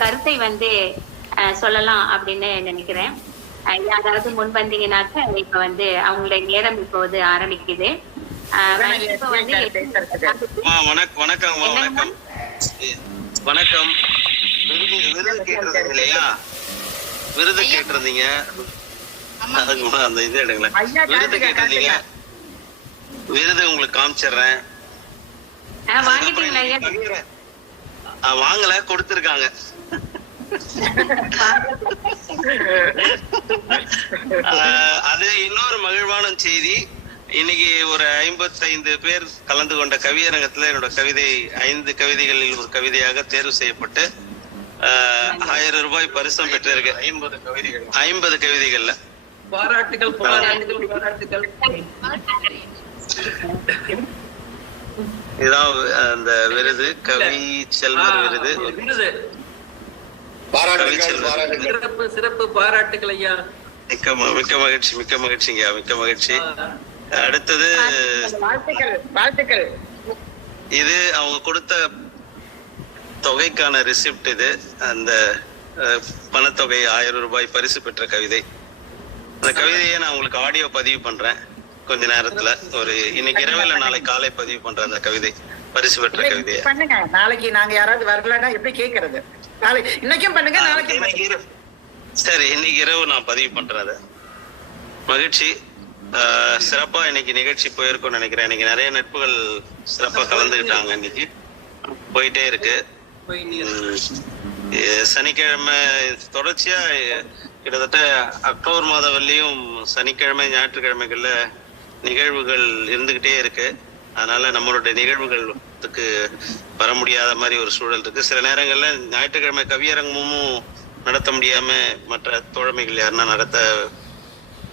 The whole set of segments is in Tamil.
கருத்தை வந்து சொல்லலாம் அப்படின்னு நினைக்கிறேன். யாராவது முன் வந்தீங்கன்னாக்க இப்ப வந்து அவங்களுடைய நேரம் இப்போ வந்து ஆரம்பிக்குது. வணக்கம். விருது கேட்டிருந்தீங்க, அந்த இது எடுங்களேன். விருது கேட்டிருந்தீங்க, விருது உங்களுக்கு காமிச்சிடுறேன். வாங்கல, கொடுத்திருக்காங்க. அது இன்னொரு மகிழ்வான செய்தி. இன்னைக்கு ஒரு 55 பேர் கலந்து கொண்ட கவியரங்கத்துல என்னோட கவிதை 5 கவிதைகளில் ஒரு கவிதையாக தேர்வு செய்யப்பட்டு 1000 ரூபாய் பரிசும் பெற்றிருக்கு. 50 கவிதைகள்ல. பாராட்டுகள். இதான் அந்த விருது, கவி செல்வர் விருது. சிறப்பு பாராட்டுகள் ஐயா. மிக்க மகிழ்ச்சிங்க, மிக்க மகிழ்ச்சி. அடுத்தது வாழ்த்துக்கள். இது அவங்க கொடுத்த தொகைக்கான ரிசிப்ட். இது அந்த பணத்தொகை 1000 ரூபாய் பரிசு பெற்ற கவிதை. அந்த கவிதையை நான் உங்களுக்கு ஆடியோ பதிவு பண்றேன் கொஞ்ச நேரத்துல. ஒரு இன்னைக்கு இரவுல நாளைக்கு காலை பதிவு பண்ற அந்த கவிதை, பரிசு பெற்ற கவிதையை பண்ணுங்க. நாளைக்கு நாங்க யாராவது வரலன்னா எப்படி கேட்கறது? நாளைக்கு இன்னைக்கும் பண்ணுங்க, நாளைக்கு. சரி, இன்னைக்கு இரவு நான் பதிவு பண்றேன். மகிழ்ச்சி. சிறப்பா இன்னைக்கு நிகழ்ச்சி போயிருக்கும்னு நினைக்கிறேன். இன்னைக்கு நிறைய நட்புகள் சிறப்பா கலந்துக்கிட்டாங்க. இன்னைக்கு போயிட்டே இருக்கு. சனிக்கிழமை தொடர்ச்சியா கிட்டத்தட்ட அக்டோபர் மாதம் வரலையும் சனிக்கிழமை ஞாயிற்றுக்கிழமைகள்ல நிகழ்வுகள் இருந்துகிட்டே இருக்கு. அதனால நம்மளுடைய நிகழ்வுகளுக்கு வர முடியாத மாதிரி ஒரு சூழல் இருக்கு. சில நேரங்கள்ல ஞாயிற்றுக்கிழமை கவியரங்கமும் நடத்த முடியாம மற்ற தோழமைகள் யாருன்னா நடத்த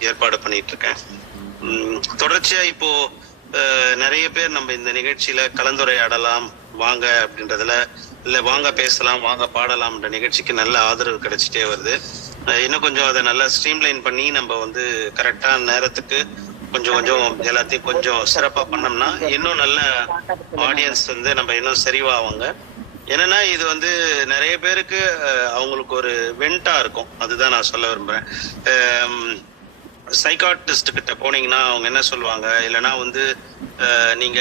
ஏற்பாடு பண்ணிட்டு இருக்கேன். தொடர்ச்சியா இப்போ நிறைய பேர் நம்ம இந்த நிகழ்ச்சியில கலந்துரையாடலாம் வாங்க அப்படின்றதுல, இல்ல வாங்க பேசலாம், வாங்க பாடலாம்ன்ற நிகழ்ச்சிக்கு நல்ல ஆதரவு கிடைச்சிட்டே வருது. இன்னும் கொஞ்சம் அதை நல்லா ஸ்ட்ரீம்லைன் பண்ணி நம்ம வந்து கரெக்டா நேரத்துக்கு கொஞ்சம் எல்லாத்தையும் கொஞ்சம் சிறப்பா பண்ணோம்னா இன்னும் நல்ல ஆடியன்ஸ் வந்து நம்ம இன்னும் சரிவாவாங்க. என்னன்னா இது வந்து நிறைய பேருக்கு அவங்களுக்கு ஒரு வெண்டா இருக்கும். அதுதான் நான் சொல்ல விரும்புறேன். சைக்காட்ரிஸ்ட் கிட்ட போனீங்கன்னா அவங்க என்ன சொல்லுவாங்க, இல்லைன்னா வந்து நீங்க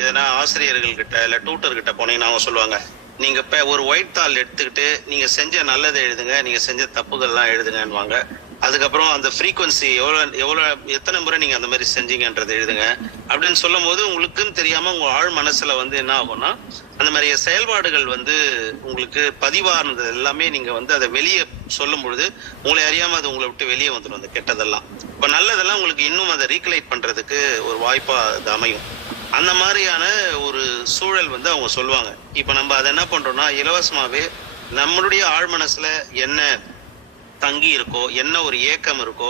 எதனா ஆசிரியர்கள் கிட்ட இல்ல டியூட்டர் கிட்ட போனீங்கன்னா அவங்க சொல்லுவாங்க, நீங்க இப்ப ஒரு ஒயிட் தாள் எடுத்துக்கிட்டு நீங்க செஞ்ச நல்லதை எழுதுங்க, நீங்க செஞ்ச தப்புகள்லாம் எழுதுங்கன்னுவாங்க. அதுக்கப்புறம் அந்த ஃப்ரீக்வன்சி எத்தனை முறை நீங்க அந்த மாதிரி செஞ்சீங்கன்றதை எழுதுங்க அப்படின்னு சொல்லும் போது உங்களுக்குன்னு தெரியாம உங்க ஆழ் மனசுல வந்து என்ன ஆகும்னா அந்த மாதிரி செயல்பாடுகள் வந்து உங்களுக்கு பதிவானது எல்லாமே நீங்க வந்து அதை வெளியே சொல்லும் பொழுது உங்களை அறியாம அது உங்களை விட்டு வெளியே வந்துடும். அந்த கெட்டதெல்லாம் இப்ப நல்லதெல்லாம் உங்களுக்கு இன்னும் அதை ரீகலெக்ட் பண்றதுக்கு ஒரு வாய்ப்பா அது அமையும். அந்த மாதிரியான ஒரு சூழல் வந்து அவங்க சொல்லுவாங்க. இப்ப நம்ம அதை என்ன பண்றோம்னா இலவசமாவே நம்மளுடைய ஆழ் மனசுல என்ன தங்கி இருக்கோ, என்ன ஒரு ஏக்கம் இருக்கோ,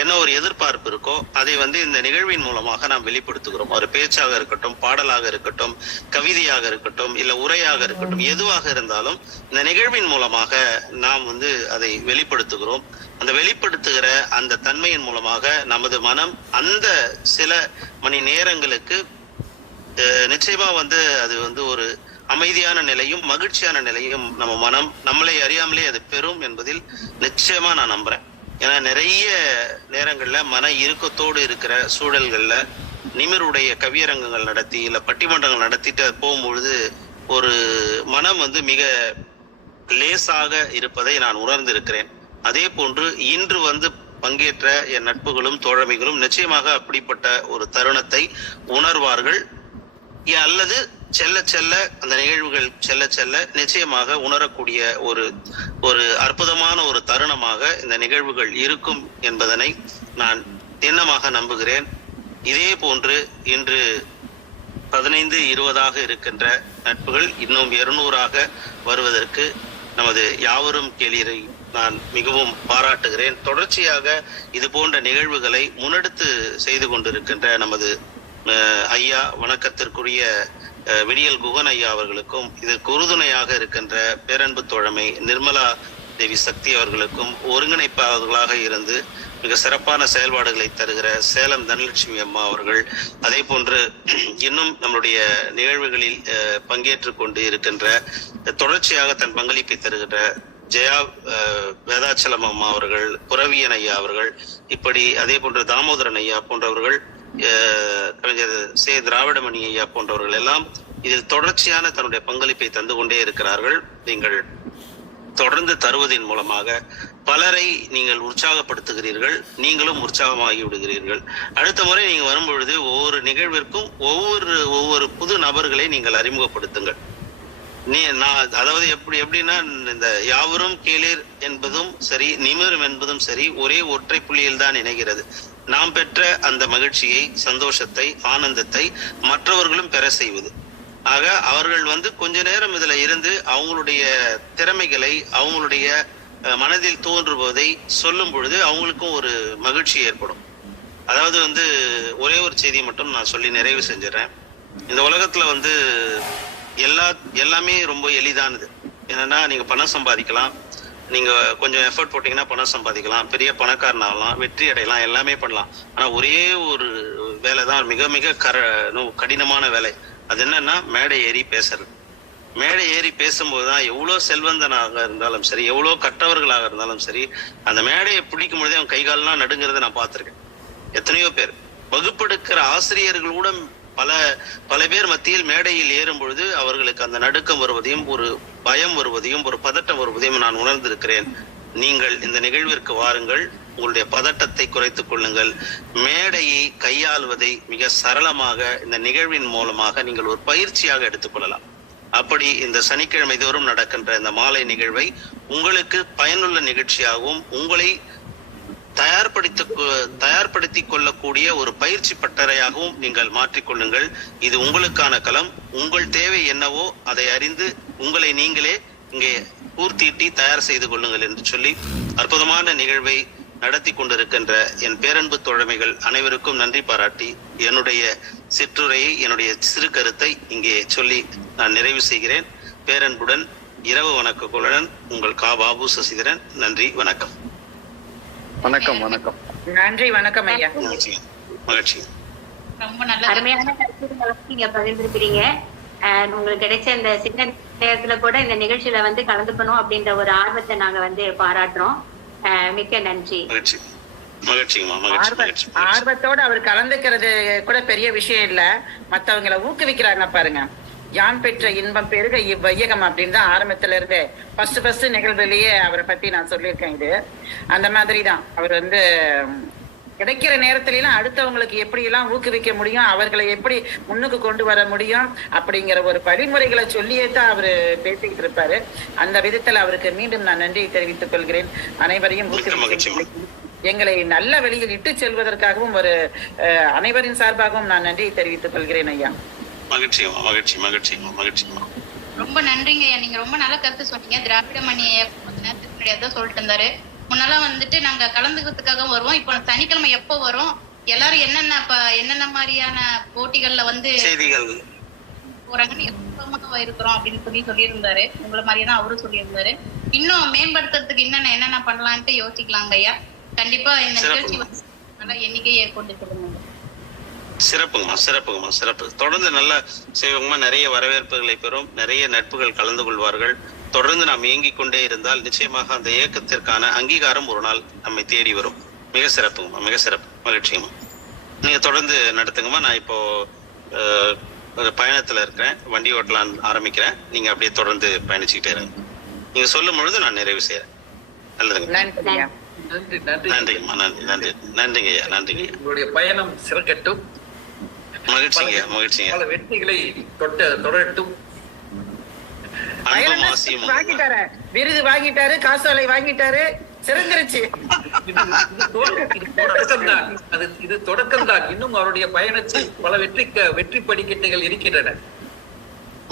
என்ன ஒரு எதிர்பார்ப்பு இருக்கோ, அதை வந்து இந்த நிகழ்வின் மூலமாக நாம் வெளிப்படுத்துகிறோம். ஒரு பேச்சாக இருக்கட்டும், பாடலாக இருக்கட்டும், கவிதையாக இருக்கட்டும், இல்ல உரையாக இருக்கட்டும், எதுவாக இருந்தாலும் இந்த நிகழ்வின் மூலமாக நாம் வந்து அதை வெளிப்படுத்துகிறோம். அந்த வெளிப்படுத்துகிற அந்த தன்மையின் மூலமாக நமது மனம் அந்த சில மணி நேரங்களுக்கு நிச்சயமா வந்து அது வந்து ஒரு அமைதியான நிலையும் மகிழ்ச்சியான நிலையும் நம்ம மனம் நம்மளை அறியாமலே அது பெறும் என்பதில் நிச்சயமா நான் நம்புறேன். ஏன்னா நிறைய நேரங்கள்ல மன இறுக்கத்தோடு இருக்கிற சூழல்கள்ல நிமிருடைய கவியரங்கங்கள் நடத்தி இல்ல பட்டிமன்றங்கள் நடத்திட்டு போகும்பொழுது ஒரு மனம் வந்து மிக லேசாக இருப்பதை நான் உணர்ந்திருக்கிறேன். அதே போன்று இன்று வந்து பங்கேற்ற என் நட்புகளும் தோழமைகளும் நிச்சயமாக அப்படிப்பட்ட ஒரு தருணத்தை உணர்வார்கள், அல்லது செல்ல செல்ல அந்த நிகழ்வுகள் செல்ல செல்ல நிச்சயமாக உணரக்கூடிய ஒரு அற்புதமான ஒரு தருணமாக இந்த நிகழ்வுகள் இருக்கும் என்பதனை நான் திண்ணமாக நம்புகிறேன். இதே போன்று இன்று 15-20 இருக்கின்ற நட்புகள் இன்னும் 200 வருவதற்கு நமது யாவரும் கேளீரை நான் மிகவும் பாராட்டுகிறேன். தொடர்ச்சியாக இது போன்ற நிகழ்வுகளை முன்னெடுத்து செய்து கொண்டிருக்கின்ற நமது ஐயா, வணக்கத்திற்குரிய விடியல் குகன் ஐயா அவர்களுக்கும், இதற்கு உறுதுணையாக இருக்கின்ற பேரன்பு தோழமை நிர்மலா தேவி சக்தி அவர்களுக்கும், ஒருங்கிணைப்பாளர்களாக இருந்து மிக சிறப்பான செயல்பாடுகளை தருகிற சேலம் தனலட்சுமி அம்மா அவர்கள், அதே போன்று இன்னும் நம்முடைய நிகழ்வுகளில் பங்கேற்று கொண்டு இருக்கின்ற தொடர்ச்சியாக தன் பங்களிப்பை தருகின்ற ஜெயா வேதாச்சலம் அம்மா அவர்கள், புரவியன் ஐயா அவர்கள், இப்படி அதே போன்று தாமோதரன் ஐயா போன்றவர்கள், கலைஞர் சே திராவிடமணி ஐயா போன்றவர்கள் எல்லாம் இதில் தொடர்ச்சியான தன்னுடைய பங்களிப்பை தந்து கொண்டே இருக்கிறார்கள். நீங்கள் தொடர்ந்து தருவதன் மூலமாக பலரை நீங்கள் உற்சாகப்படுத்துகிறீர்கள், நீங்களும் உற்சாகமாகி விடுகிறீர்கள். அடுத்த முறை நீங்க வரும்பொழுது ஒவ்வொரு நிகழ்விற்கும் ஒவ்வொரு புது நபர்களை நீங்கள் அறிமுகப்படுத்துங்கள். அதாவது எப்படின்னா, இந்த யாவரும் கேளீர் என்பதும் சரி, நிமிரும் என்பதும் சரி, ஒரே ஒற்றை புள்ளியில் தான் இணைகிறது. நாம் பெற்ற அந்த மகிழ்ச்சியை, சந்தோஷத்தை, ஆனந்தத்தை மற்றவர்களும் பெற செய்வது. ஆக அவர்கள் வந்து கொஞ்ச நேரம் இதுல இருந்து அவங்களுடைய திறமைகளை, அவங்களுடைய மனதில் தோன்றுவதை சொல்லும் பொழுது அவங்களுக்கும் ஒரு மகிழ்ச்சி ஏற்படும். அதாவது வந்து ஒரே ஒரு செய்தி மட்டும் நான் சொல்லி நிறைவு செஞ்சிடறேன். இந்த உலகத்துல வந்து எல்லாமே ரொம்ப எளிதானது. என்னன்னா, நீங்க பணம் சம்பாதிக்கலாம், நீங்க கொஞ்சம் எஃபர்ட் போட்டீங்கன்னா பணம் சம்பாதிக்கலாம், பெரிய பணக்காரன் ஆகலாம், வெற்றி அடையலாம், எல்லாமே பண்ணலாம். ஆனா ஒரே ஒரு வேலை தான் மிக மிக கடினமான வேலை. அது என்னன்னா, மேடை ஏறி பேசுறது. மேடை ஏறி பேசும்போதுதான் எவ்வளவு செல்வந்தனாக இருந்தாலும் சரி, எவ்வளவு கற்றவர்களாக இருந்தாலும் சரி, அந்த மேடையை பிடிக்கும் பொழுதே அவன் கைகாலெல்லாம் நடுங்கிறத நான் பார்த்திருக்கேன். எத்தனையோ பேர் வகுப்பெடுக்கிற ஆசிரியர்கள் கூட பல பேர் மத்தியில் மேடையில் ஏறும் பொழுது அவர்களுக்கு அந்த நடுக்கம் வருவதையும், ஒரு பயம் வருவதையும், ஒரு பதட்டம் வருவதையும் நான் உணர்ந்திருக்கிறேன். நீங்கள் இந்த நிகழ்விற்கு வாருங்கள், உங்களுடைய பதட்டத்தை குறைத்துக் கொள்ளுங்கள். மேடையை கையாளுவதை மிக சரளமாக இந்த நிகழ்வின் மூலமாக நீங்கள் ஒரு பயிற்சியாக எடுத்துக்கொள்ளலாம். அப்படி இந்த சனிக்கிழமை தோறும் நடக்கின்ற இந்த மாலை நிகழ்வை உங்களுக்கு பயனுள்ள நிகழ்ச்சியாகவும், உங்களை தயார்படுத்திக் கொள்ளக்கூடிய ஒரு பயிற்சி பட்டறையாகவும் நீங்கள் மாற்றிக்கொள்ளுங்கள். இது உங்களுக்கான களம். உங்கள் தேவை என்னவோ அதை அறிந்து உங்களை நீங்களே இங்கே பூர்த்தியிட்டி தயார் செய்து கொள்ளுங்கள் என்று சொல்லி அற்புதமான நிகழ்வை நடத்தி கொண்டிருக்கின்ற என் பேரன்பு தோழமைகள் அனைவருக்கும் நன்றி பாராட்டி என்னுடைய சிற்றுரையை, என்னுடைய சிறு கருத்தை இங்கே சொல்லி நான் நிறைவு செய்கிறேன். பேரன்புடன் இரவு வணக்கங்களுடன் உங்கள் கா. பாபு சசிதரன். நன்றி, வணக்கம். வணக்கம். வணக்கம். நன்றி, வணக்கம் ஐயா. மகிழ்ச்சி. ரொம்ப நல்ல அருமையான கருத்துக்களை நீங்க பகிர்ந்திருக்கிறீங்க. உங்களுக்கு கிடைச்ச இந்த சின்ன நேரத்துல கூட இந்த நிகழ்ச்சியில வந்து கலந்துக்கணும் அப்படின்ற ஒரு ஆர்வத்தை நாங்க வந்து பாராட்டுறோம். மிக்க நன்றி. ஆர்வத்தோட அவர் கலந்துக்கிறது கூட பெரிய விஷயம் இல்ல, மத்தவங்களை ஊக்குவிக்கிறாங்க பாருங்க. யான் பெற்ற இன்பம் பெருக இவ்வையகம் அப்படின்னு தான் ஆரம்பத்துல இருந்து ஃபர்ஸ்ட் நிகழ்வுலயே அவரை பத்தி நான் சொல்லியிருக்கேன். இது அந்த மாதிரி தான். அவர் வந்து கிடைக்கிற நேரத்துல அடுத்தவங்களுக்கு எப்படி எல்லாம் ஊக்குவிக்க முடியும், அவர்களை எப்படி முன்னுக்கு கொண்டு வர முடியும் அப்படிங்கிற ஒரு வழிமுறைகளை சொல்லியே தான் அவரு பேசிக்கிட்டு இருப்பாரு. அந்த விதத்துல அவருக்கு மீண்டும் நான் நன்றி தெரிவித்துக் கொள்கிறேன். அனைவரையும் எங்களை நல்ல வழியில் இட்டு செல்வதற்காகவும் ஒரு அனைவரின் சார்பாகவும் நான் நன்றி தெரிவித்துக் கொள்கிறேன் ஐயா. ரொம்ப நன்றிங்க ஐயா. நீங்க ரொம்ப நல்ல கருத்து சொன்னீங்க. திராவிடமணி கொஞ்ச நேரத்துக்கு முன்னாடி தான் சொல்லிட்டு இருந்தாரு. முன்னெல்லாம் வந்துட்டு நாங்க கலந்துக்கிறதுக்காக வருவோம், இப்போ சனிக்கிழமை எப்போ வரும், எல்லாரும் என்னென்ன மாதிரியான போட்டிகள்ல வந்து போறாங்கன்னு எப்பமா இருக்கிறோம் அப்படின்னு சொல்லியிருந்தாரு. உங்களை மாதிரியே தான் அவரும் சொல்லியிருந்தாரு. இன்னும் மேம்படுத்துறதுக்கு என்னென்ன பண்ணலான்ட்டு யோசிக்கலாங்க ஐயா. கண்டிப்பா இந்த நிகழ்ச்சி நல்ல எண்ணிக்கையை கொண்டு சொல்லுங்க. சிறப்பு. தொடர்ந்து நல்ல செய்வங்கமா நிறைய வரவேற்புகளை பெறும், நிறைய நட்புகள் கலந்து கொள்வார்கள். தொடர்ந்து நாம் இயங்கிக் கொண்டே இருந்தால் நிச்சயமாக அந்த இயக்கத்திற்கான அங்கீகாரம் ஒரு நாள் நம்மை தேடி வரும். மிக சிறப்புங்கம்மா, மிக சிறப்பு. மகிழ்ச்சிங்கம்மா. நீங்க தொடர்ந்து நடத்துங்கம்மா. நான் இப்போ பயணத்துல இருக்கிறேன், வண்டி ஓட்டலாம் ஆரம்பிக்கிறேன். நீங்க அப்படியே தொடர்ந்து பயணிச்சுக்கிட்டே இருங்க. நீங்க சொல்லும் பொழுது நான் நிறைவு செய்யறேன். நல்லதுங்க. நன்றிங்க. நன்றி நன்றி நன்றிங்கம்மா. நன்றி நன்றிங்க ஐயா. நன்றிங்க. உங்களுடைய பயணம் சிறக்கட்டும். மகிழ்ச்சிங்க மகிழ்ச்சிங்க. பல வெற்றிகளை தொடரட்டும். அன்பும் ஆசியும். வாங்கிட்டாரு, விருது வாங்கிட்டாரு, காசோலை வாங்கிட்டாரு, சிறந்துருச்சு. இது தொடக்கம்தான். இன்னும் அவருடைய பயணத்தில் பல வெற்றி படிக்கட்டுகள் இருக்கின்றன.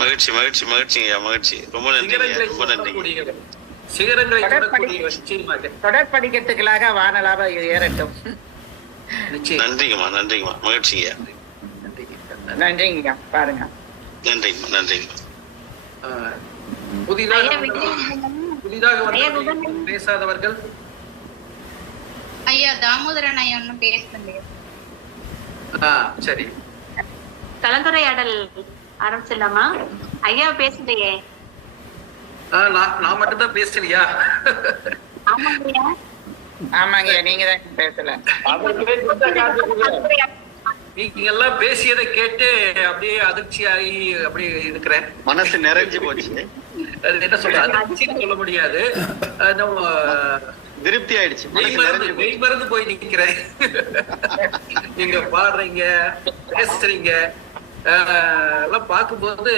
மகிழ்ச்சி மகிழ்ச்சி மகிழ்ச்சிங்க ஐயா. மகிழ்ச்சி. ரொம்ப நன்றிங்க. ரொம்ப நன்றிங்க. சிகரங்களை தொடரக்கூடிய நிச்சயமாக தொடர் படிக்கட்டுகளாக வானலாக ஏறட்டும். நிச்சயம். நன்றிங்கம்மா. நன்றிங்கம்மா. மகிழ்ச்சிங்க. நன்றிங்க. பாருங்க. நன்றிங்கம்மா. நன்றிங்கம்மா. புதிதாக பேசாதவர்கள். ஐயா தாமோதரன் ஐயா ஒன்னும் பேசலையே. சரி, கலந்துரையாடல் ஆரம்பிச்சிடலாமா? ஐயா பேசுதையே. நான் மட்டும்தான் பேசலையா? ஆமாங்க, நீங்க தான் பேசல. நீங்க எல்லாம் பேசியதை கேட்டு அப்படியே அதிர்ச்சியாகி அப்படியே இருக்கிறேன். மனசு நிறைஞ்சு போச்சு. அது என்ன சொல்ற, அதிர்ச்சின்னு சொல்ல முடியாது, திருப்தி ஆயிடுச்சு. மெய் மறந்து போய் நிக்கிறேன். நீங்க பாடுறீங்க, பேசுறீங்க எல்லாம் பார்க்கும்போது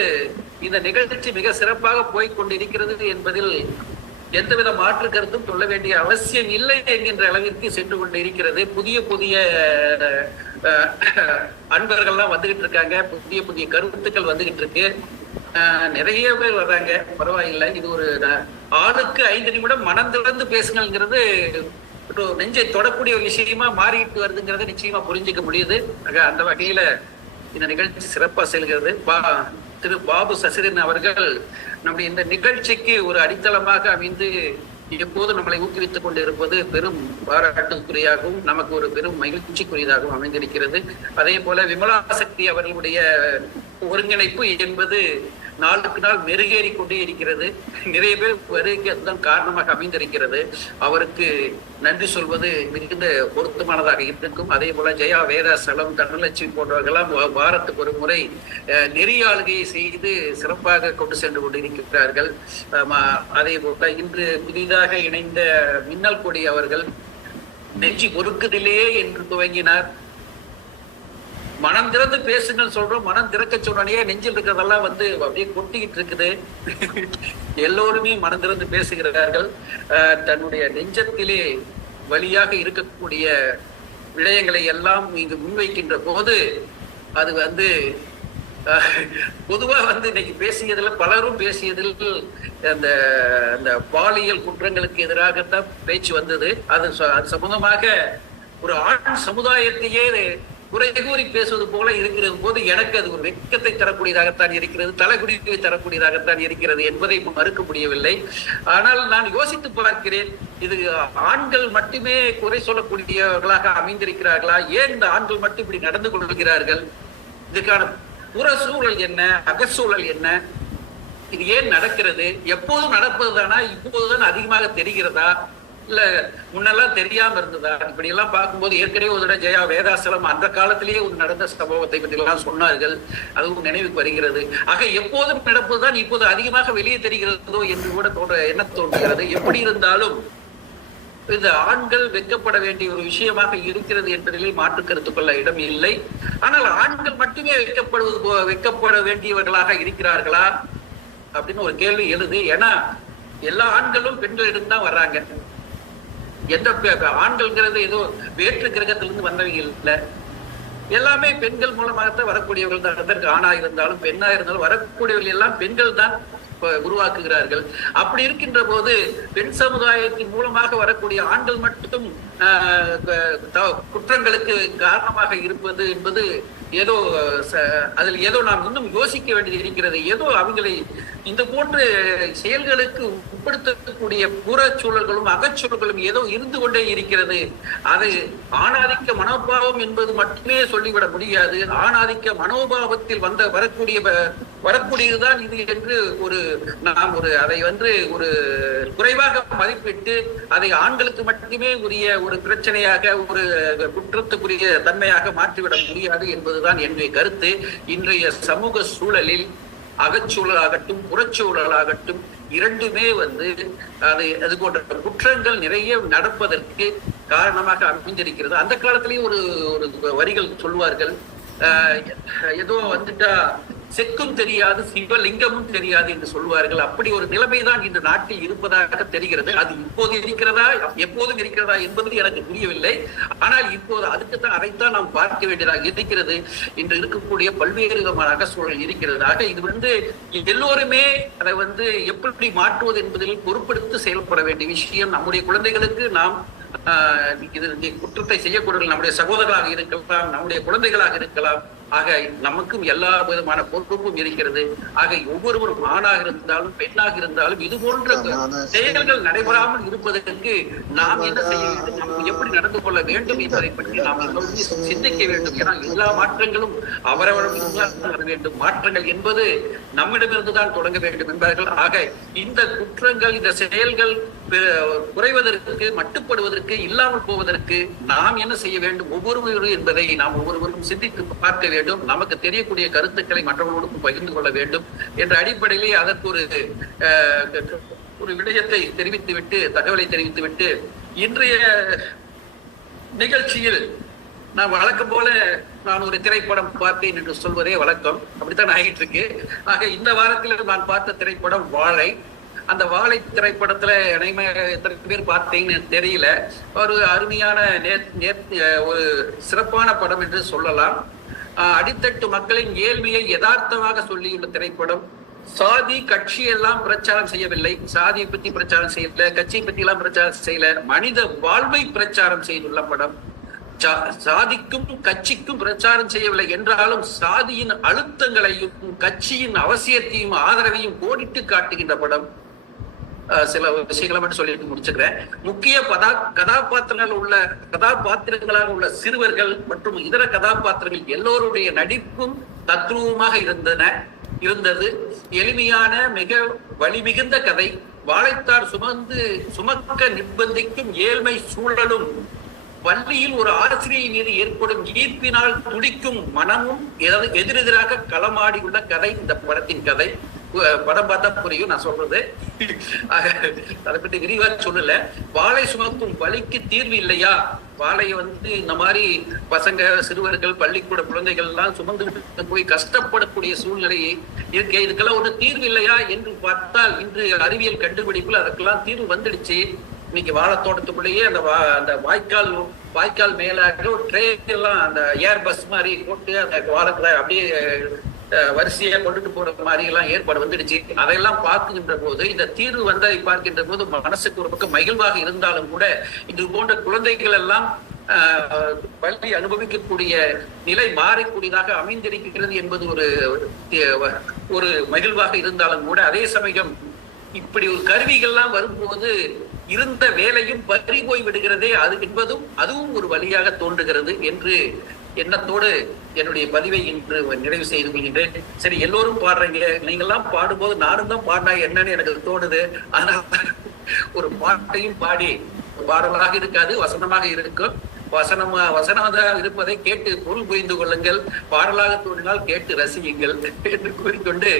இந்த நிகழ்ச்சி மிக சிறப்பாக போய் கொண்டிருக்கிறது என்பதில் எந்தவித மாற்று கருத்தும் சொல்ல வேண்டிய அவசியம் இல்லை என்கின்ற அளவிற்கு சென்று கொண்டு இருக்கிறது. புதிய புதிய அன்பர்கள்லாம் வந்துகிட்டு இருக்காங்க, புதிய புதிய கருத்துக்கள் வந்துகிட்டு இருக்கு. நிறைய பேர் வர்றாங்க, பரவாயில்லை. இது ஒரு ஆளுக்கு 5 நிமிடம் மனம் திறந்து பேசுங்கிறது நெஞ்சை தொடக்கூடிய ஒரு விஷயமா மாறிட்டு வருதுங்கிறத நிச்சயமா புரிஞ்சுக்க முடியுது. அந்த வகையில இந்த நிகழ்ச்சி சிறப்பா செல்கிறது. திரு பாபு சசிரன் அவர்கள் நம்முடைய இந்த நிகழ்ச்சிக்கு ஒரு அடித்தளமாக அமைந்து எப்போது நம்மளை ஊக்குவித்துக் கொண்டு இருப்பது பெரும் பாராட்டுக்குரியாகவும் நமக்கு ஒரு பெரும் மகிழ்ச்சிக்குரியதாகவும் அமைந்திருக்கிறது. அதே போல விமலா சக்தி அவர்களுடைய ஒருங்கிணைப்பு என்பது நாளுக்கு நாள் மெருகேறி கொண்டே இருக்கிறது. நிறைய பேர் வருகைதான் காரணமாக அமைந்திருக்கிறது. அவருக்கு நன்றி சொல்வது மிகுந்த பொருத்தமானதாக இருக்கும். அதே போல ஜெயா வேதாசலம், தனலட்சுமி போன்றவர்களாம் வாரத்துக்கு ஒரு முறை நெறியாளுகையை செய்து சிறப்பாக கொண்டு சென்று கொண்டிருக்கிறார்கள். அதே போல இன்று புதிதாக இணைந்த மின்னல் கொடி அவர்கள் நெஞ்சி பொறுக்குதிலே என்று துவங்கினார். மனம் திறந்து பேசுங்கள் சொல்றோம், மனம் திறக்க சொன்னே நெஞ்சில் இருக்கிறதெல்லாம் அப்படியே கொட்டிக்கிட்டு இருக்குது. எல்லோருமே மனம் திறந்து பேசுகிறார்கள். தன்னுடைய நெஞ்சத்திலே வழியாக இருக்கக்கூடிய விடயங்களை எல்லாம் இங்கு முன்வைக்கின்ற போது அது பொதுவா இன்னைக்கு பேசியதுல பலரும் பேசியதில் அந்த பாலியல் குற்றங்களுக்கு எதிராகத்தான் பேச்சு வந்தது. அது சம்பந்தமாக ஒரு ஆண் சமுதாயத்தையே குறை கூறி பேசுவது போல இருக்கிற போது எனக்கு அது ஒரு வெட்கத்தை தரக்கூடியதாகத்தான் இருக்கிறது, தலைகுடிவை தரக்கூடியதாகத்தான் இருக்கிறது என்பதை மறுக்க முடியவில்லை. ஆனால் நான் யோசித்து பார்க்கிறேன், இது ஆண்கள் மட்டுமே குறை சொல்லக்கூடியவர்களாக அமைந்திருக்கிறார்களா? ஏன் இந்த ஆண்கள் மட்டும் இப்படி நடந்து கொள்கிறார்கள்? இதுக்கான புற சூழல் என்ன, அகச்சூழல் என்ன? இது ஏன் நடக்கிறது? எப்போதும் நடப்பதுதானா? இப்போதுதான் அதிகமாக தெரிகிறதா? இல்ல முன்னெல்லாம் தெரியாம இருந்ததா? இப்படி எல்லாம் பார்க்கும்போது ஏற்கனவே ஒரு ஜெயா வேதாசலம் அந்த காலத்திலேயே ஒரு நடந்த சம்பவத்தை பற்றி எல்லாம் சொன்னார்கள், அதுவும் நினைவுக்கு வருகிறது. ஆக எப்போதும் நடப்பதுதான் இப்போது அதிகமாக வெளியே தெரிகிறதோ என்று கூட என்ன தோன்றுகிறது. எப்படி இருந்தாலும் இந்த ஆண்கள் வெட்கப்பட வேண்டிய ஒரு விஷயமாக இருக்கிறது என்பதிலே மாற்று கருத்து கொள்ள இடம் இல்லை. ஆனால் ஆண்கள் மட்டுமே வெட்கப்பட வேண்டியவர்களாக இருக்கிறார்களா அப்படின்னு ஒரு கேள்வி எழுது. ஏன்னா எல்லா ஆண்களும் பெண்களிடம் தான் வர்றாங்க. எந்த ஆண்கள்ங்கிறது ஏதோ வேற்று கிரகத்திலிருந்து வந்தவங்க இல்லை, எல்லாமே பெண்கள் மூலமாகத்தான் வரக்கூடியவர்கள் தான். அதற்கு ஆணா இருந்தாலும் பெண்ணா இருந்தாலும் வரக்கூடியவர்கள் எல்லாம் பெண்கள் தான் உருவாக்குகிறார்கள். அப்படி இருக்கின்ற போது பெண் சமுதாயத்தின் மூலமாக வரக்கூடிய ஆண்கள் மட்டும் குற்றங்களுக்கு காரணமாக இருப்பது என்பது ஏதோ அதில் ஏதோ நாம் இன்னும் யோசிக்க வேண்டியது இருக்கிறது. ஏதோ அவங்களை இந்த போன்ற செயல்களுக்கு உட்படுத்தக்கூடிய புற சூழல்களும் அகச்சூழல்களும் ஏதோ இருந்து கொண்டே இருக்கிறது. அது ஆணாதிக்க மனோபாவம் என்பது மட்டுமே சொல்லிவிட முடியாது. ஆணாதிக்க மனோபாவத்தில் வரக்கூடியதுதான் இது என்று நாம் அதை ஒரு குறைவாக மதிப்பிட்டு அதை ஆண்களுக்கு மட்டுமே உரிய ஒரு பிரச்சனையாக ஒரு குற்றத்துக்குரிய தன்மையாக மாற்றிவிட முடியாது என்பதுதான் என்னுடைய கருத்து. இன்றைய சமூக சூழலில் அகச்சூழலாகட்டும் புறச்சூழலாகட்டும் இரண்டுமே அது போன்ற குற்றங்கள் நிறைய நடப்பதற்கு காரணமாக அமைந்திருக்கிறது. அந்த காலத்திலேயே ஒரு வரிகள் சொல்வார்கள், ஏதோ வந்துட்டா செக்கும் தெரியாது சிவலிங்கமும் தெரியாது என்று சொல்வார்கள். அப்படி ஒரு நிலைமைதான் இன்று நாட்டில் இருப்பதாக தெரிகிறது. அது இப்போது இருக்கிறதா எப்போதும் இருக்கிறதா என்பது எனக்கு புரியவில்லை. ஆனால் இப்போது அதுக்குத்தான் அதைத்தான் நாம் பார்க்க வேண்டியதாக இருக்கிறது. இன்று இருக்கக்கூடிய பல்வேறு விதமான அகசூழல் இருக்கிறது. ஆக இது எல்லோருமே அதை எப்படி மாற்றுவது என்பதில் பொறுப்பெடுத்து செயல்பட வேண்டிய விஷயம். நம்முடைய குழந்தைகளுக்கு நாம் குற்றத்தை செய்யக்கூடிய நம்முடைய சகோதரர்களாக இருக்கலாம், நம்முடைய குழந்தைகளாக இருக்கலாம். ஆக நமக்கும் எல்லா விதமான பொறுப்பும் இருக்கிறது. ஆக ஒவ்வொருவரும் ஆணாக இருந்தாலும் பெண்ணாக இருந்தாலும் இது போன்ற செயல்கள் நடைபெறாமல் இருப்பதற்கு நாம் என்ன செய்ய வேண்டும், நாம் எப்படி நடந்து கொள்ள வேண்டும் என்பதை பற்றி நாம் சிந்திக்க வேண்டும். ஏன்னா எல்லா மாற்றங்களும் அவரவரிடம் வர வேண்டும். மாற்றங்கள் என்பது நம்மிடமிருந்து தான் தொடங்க வேண்டும் என்பார்கள். ஆக இந்த குற்றங்கள், இந்த செயல்கள் குறைவதற்கு, மட்டுப்படுவதற்கு, இல்லாமல் போவதற்கு நாம் என்ன செய்ய வேண்டும் ஒவ்வொருவரும் என்பதை நாம் ஒவ்வொருவரும் சிந்தித்து பார்க்க வேண்டும். நமக்கு தெரியக்கூடிய கருத்துக்களை மற்றவர்களுக்கும் பகிர்ந்து கொள்ள வேண்டும் என்ற அடிப்படையிலே அதற்கு ஒரு விடயத்தை தெரிவித்துவிட்டு, தகவலை தெரிவித்துவிட்டு, இன்றைய நிகழ்ச்சியில் நான் வழக்கம் போல நான் ஒரு திரைப்படம் பார்த்தேன் என்று சொல்வதே வழக்கம். அப்படித்தான் ஆகிட்டு இருக்கு. ஆக இந்த வாரத்தில் நான் பார்த்த திரைப்படம் வாழை. அந்த வாழை திரைப்படத்துல எத்தனை பேர் பார்த்தீங்கன்னு தெரியல. ஒரு அருமையான ஒரு சிறப்பான படம் என்று சொல்லலாம். அடித்தட்டு மக்களின் ஏழ்மையை யதார்த்தமாக சொல்லியுள்ள திரைப்படம். சாதி கட்சி எல்லாம் பிரச்சாரம் செய்யவில்லை, சாதியை பத்தி பிரச்சாரம் செய்யல, கட்சியை பத்தி எல்லாம் பிரச்சாரம் செய்யல, மனித வாழ்வை பிரச்சாரம் செய்துள்ள படம். சாதிக்கும் கட்சிக்கும் பிரச்சாரம் செய்யவில்லை என்றாலும் சாதியின் அழுத்தங்களையும் கட்சியின் அவசியத்தையும் ஆதரவையும் கோடிட்டு காட்டுகின்ற படம். சில விஷயங்களை மட்டும் சொல்லிட்டு முடிச்சுக்கிறேன். முக்கிய கதாபாத்திரங்களாக உள்ள சிறுவர்கள் மற்றும் இதர கதாபாத்திரங்கள் எல்லோருடைய நடிப்பும் தத்ரூபமாக இருந்தது. எளிமையான மிக வலிமிகுந்த கதை. வாழைத்தார் சுமக்க நிர்பந்திக்கும் ஏழ்மை சூழலும், பள்ளியில் ஒரு ஆசிரியை மீது ஏற்படும் ஈர்ப்பினால் துடிக்கும் மனமும் எதிரெதிராக களமாடி உள்ள கதை இந்த படத்தின் கதை. படம் பார்த்தா புரியும் நான் சொல்றது. அதை பற்றி விரிவா சொல்லல. வாழை சுமக்கும் வலிக்கு தீர்வு இல்லையா? வாழையை இந்த மாதிரி பசங்க, சிறுவர்கள், பள்ளிக்கூட குழந்தைகள் எல்லாம் சுமந்து போய் கஷ்டப்படக்கூடிய சூழ்நிலையை இருக்கு. இதுக்கெல்லாம் ஒரு தீர்வு இல்லையா என்று பார்த்தால் இன்று அறிவியல் கண்டுபிடிப்புல அதுக்கெல்லாம் தீர்வு வந்துடுச்சு. இன்னைக்கு வாழைத்தோட்டத்துக்குள்ளேயே அந்த வாய்க்கால் மேலாக ஒரு ட்ரெயின் எல்லாம் அந்த ஏர் பஸ் மாதிரி போட்டு அந்த வாழைக்குள்ள அப்படியே வரிசையா கொண்டுட்டு போற மாதிரி எல்லாம் ஏற்பாடு வந்துடுச்சு. அதையெல்லாம் பார்க்கின்ற போது, இந்த தீர்வு வந்ததை பார்க்கின்ற போது மனசுக்கு ஒரு பக்கம் மகிழ்வாக இருந்தாலும் கூட இது போன்ற குழந்தைகள் எல்லாம் பள்ளி அனுபவிக்கக்கூடிய நிலை மாறக்கூடியதாக அமைந்திருக்கிறது என்பது ஒரு மகிழ்வாக இருந்தாலும் கூட, அதே சமயம் இப்படி ஒரு கருவிகள்லாம் வரும்போது இருந்த வேலையும் பறி போய் விடுகிறதே அதுவும் ஒரு வழியாக தோன்றுகிறது என்று எண்ணத்தோடு என்னுடைய பதிவை இன்று நிறைவு செய்து கொள்கின்றேன். சரி, எல்லோரும் பாடுறீங்க, நீங்கெல்லாம் பாடும்போது நானும் தான் பாடினா என்னன்னு எனக்கு தோணுது. ஆனா ஒரு பாட்டையும் பாடி பாடலாக இருக்காது, வசனமாக இருக்கும். வசனமாக இருப்பதை கேட்டு பொருள் புரிந்து கொள்ளுங்கள், பாடலாக தோன்றினால் கேட்டு ரசியுங்கள் என்று கூறிக்கொண்டு,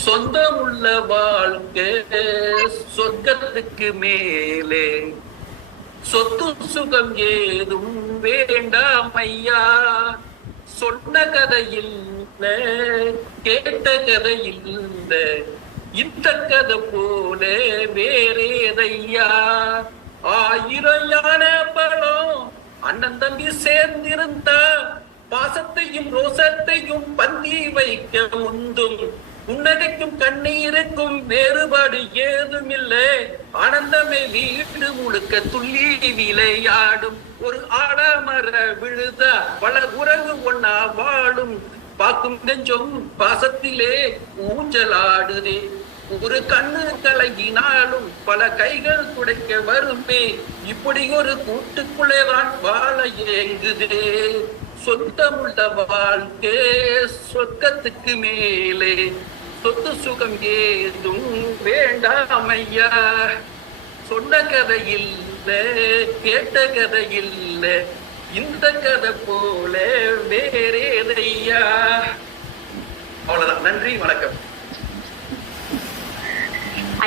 சொந்தமுள்ள வாழ்க்கை சொர்க்கத்துக்கு மேலே, சொத்து சுகம் ஏதும் வேண்டாம் ஐயா, சொன்ன கதையில் கேட்ட கதையில் இந்த கதை போல வேறேதையா, 1000 யானை பழம் அண்ணன் தம்பி சேர்ந்திருந்தா பாசத்தையும் ரோசத்தையும் பந்தி வைக்க முந்தும், புன்னகைக்கும் கண்ணீருக்கும் வேறுபாடு ஏதும் இல்லை, ஆனந்தமே வீடு முழுக்க துள்ளி விளையாடும், ஒரு ஆடமர விழுதா பல உறவு ஒன்னா வாழும், பார்க்கும் நெஞ்சம் பாசத்திலே ஊஞ்சலாடுதே, ஒரு கண்ணு கலங்கினாலும் பல கைகள் துடைக்க வருமே, இப்படி ஒரு கூட்டுக்குள்ளேதான் வாழ ஏங்குதே, சொந்தமுள்ள வாழ்க்கை சொர்க்கத்துக்கு மேலே, சொத்து சுகம் ஏதும் வேண்டாம் ஐயா, சொன்ன கதை இல்ல கேட்ட கதை இல்ல, இந்த கதை போல வேறேதையா. அவ்வளவுதான். நன்றி, வணக்கம்.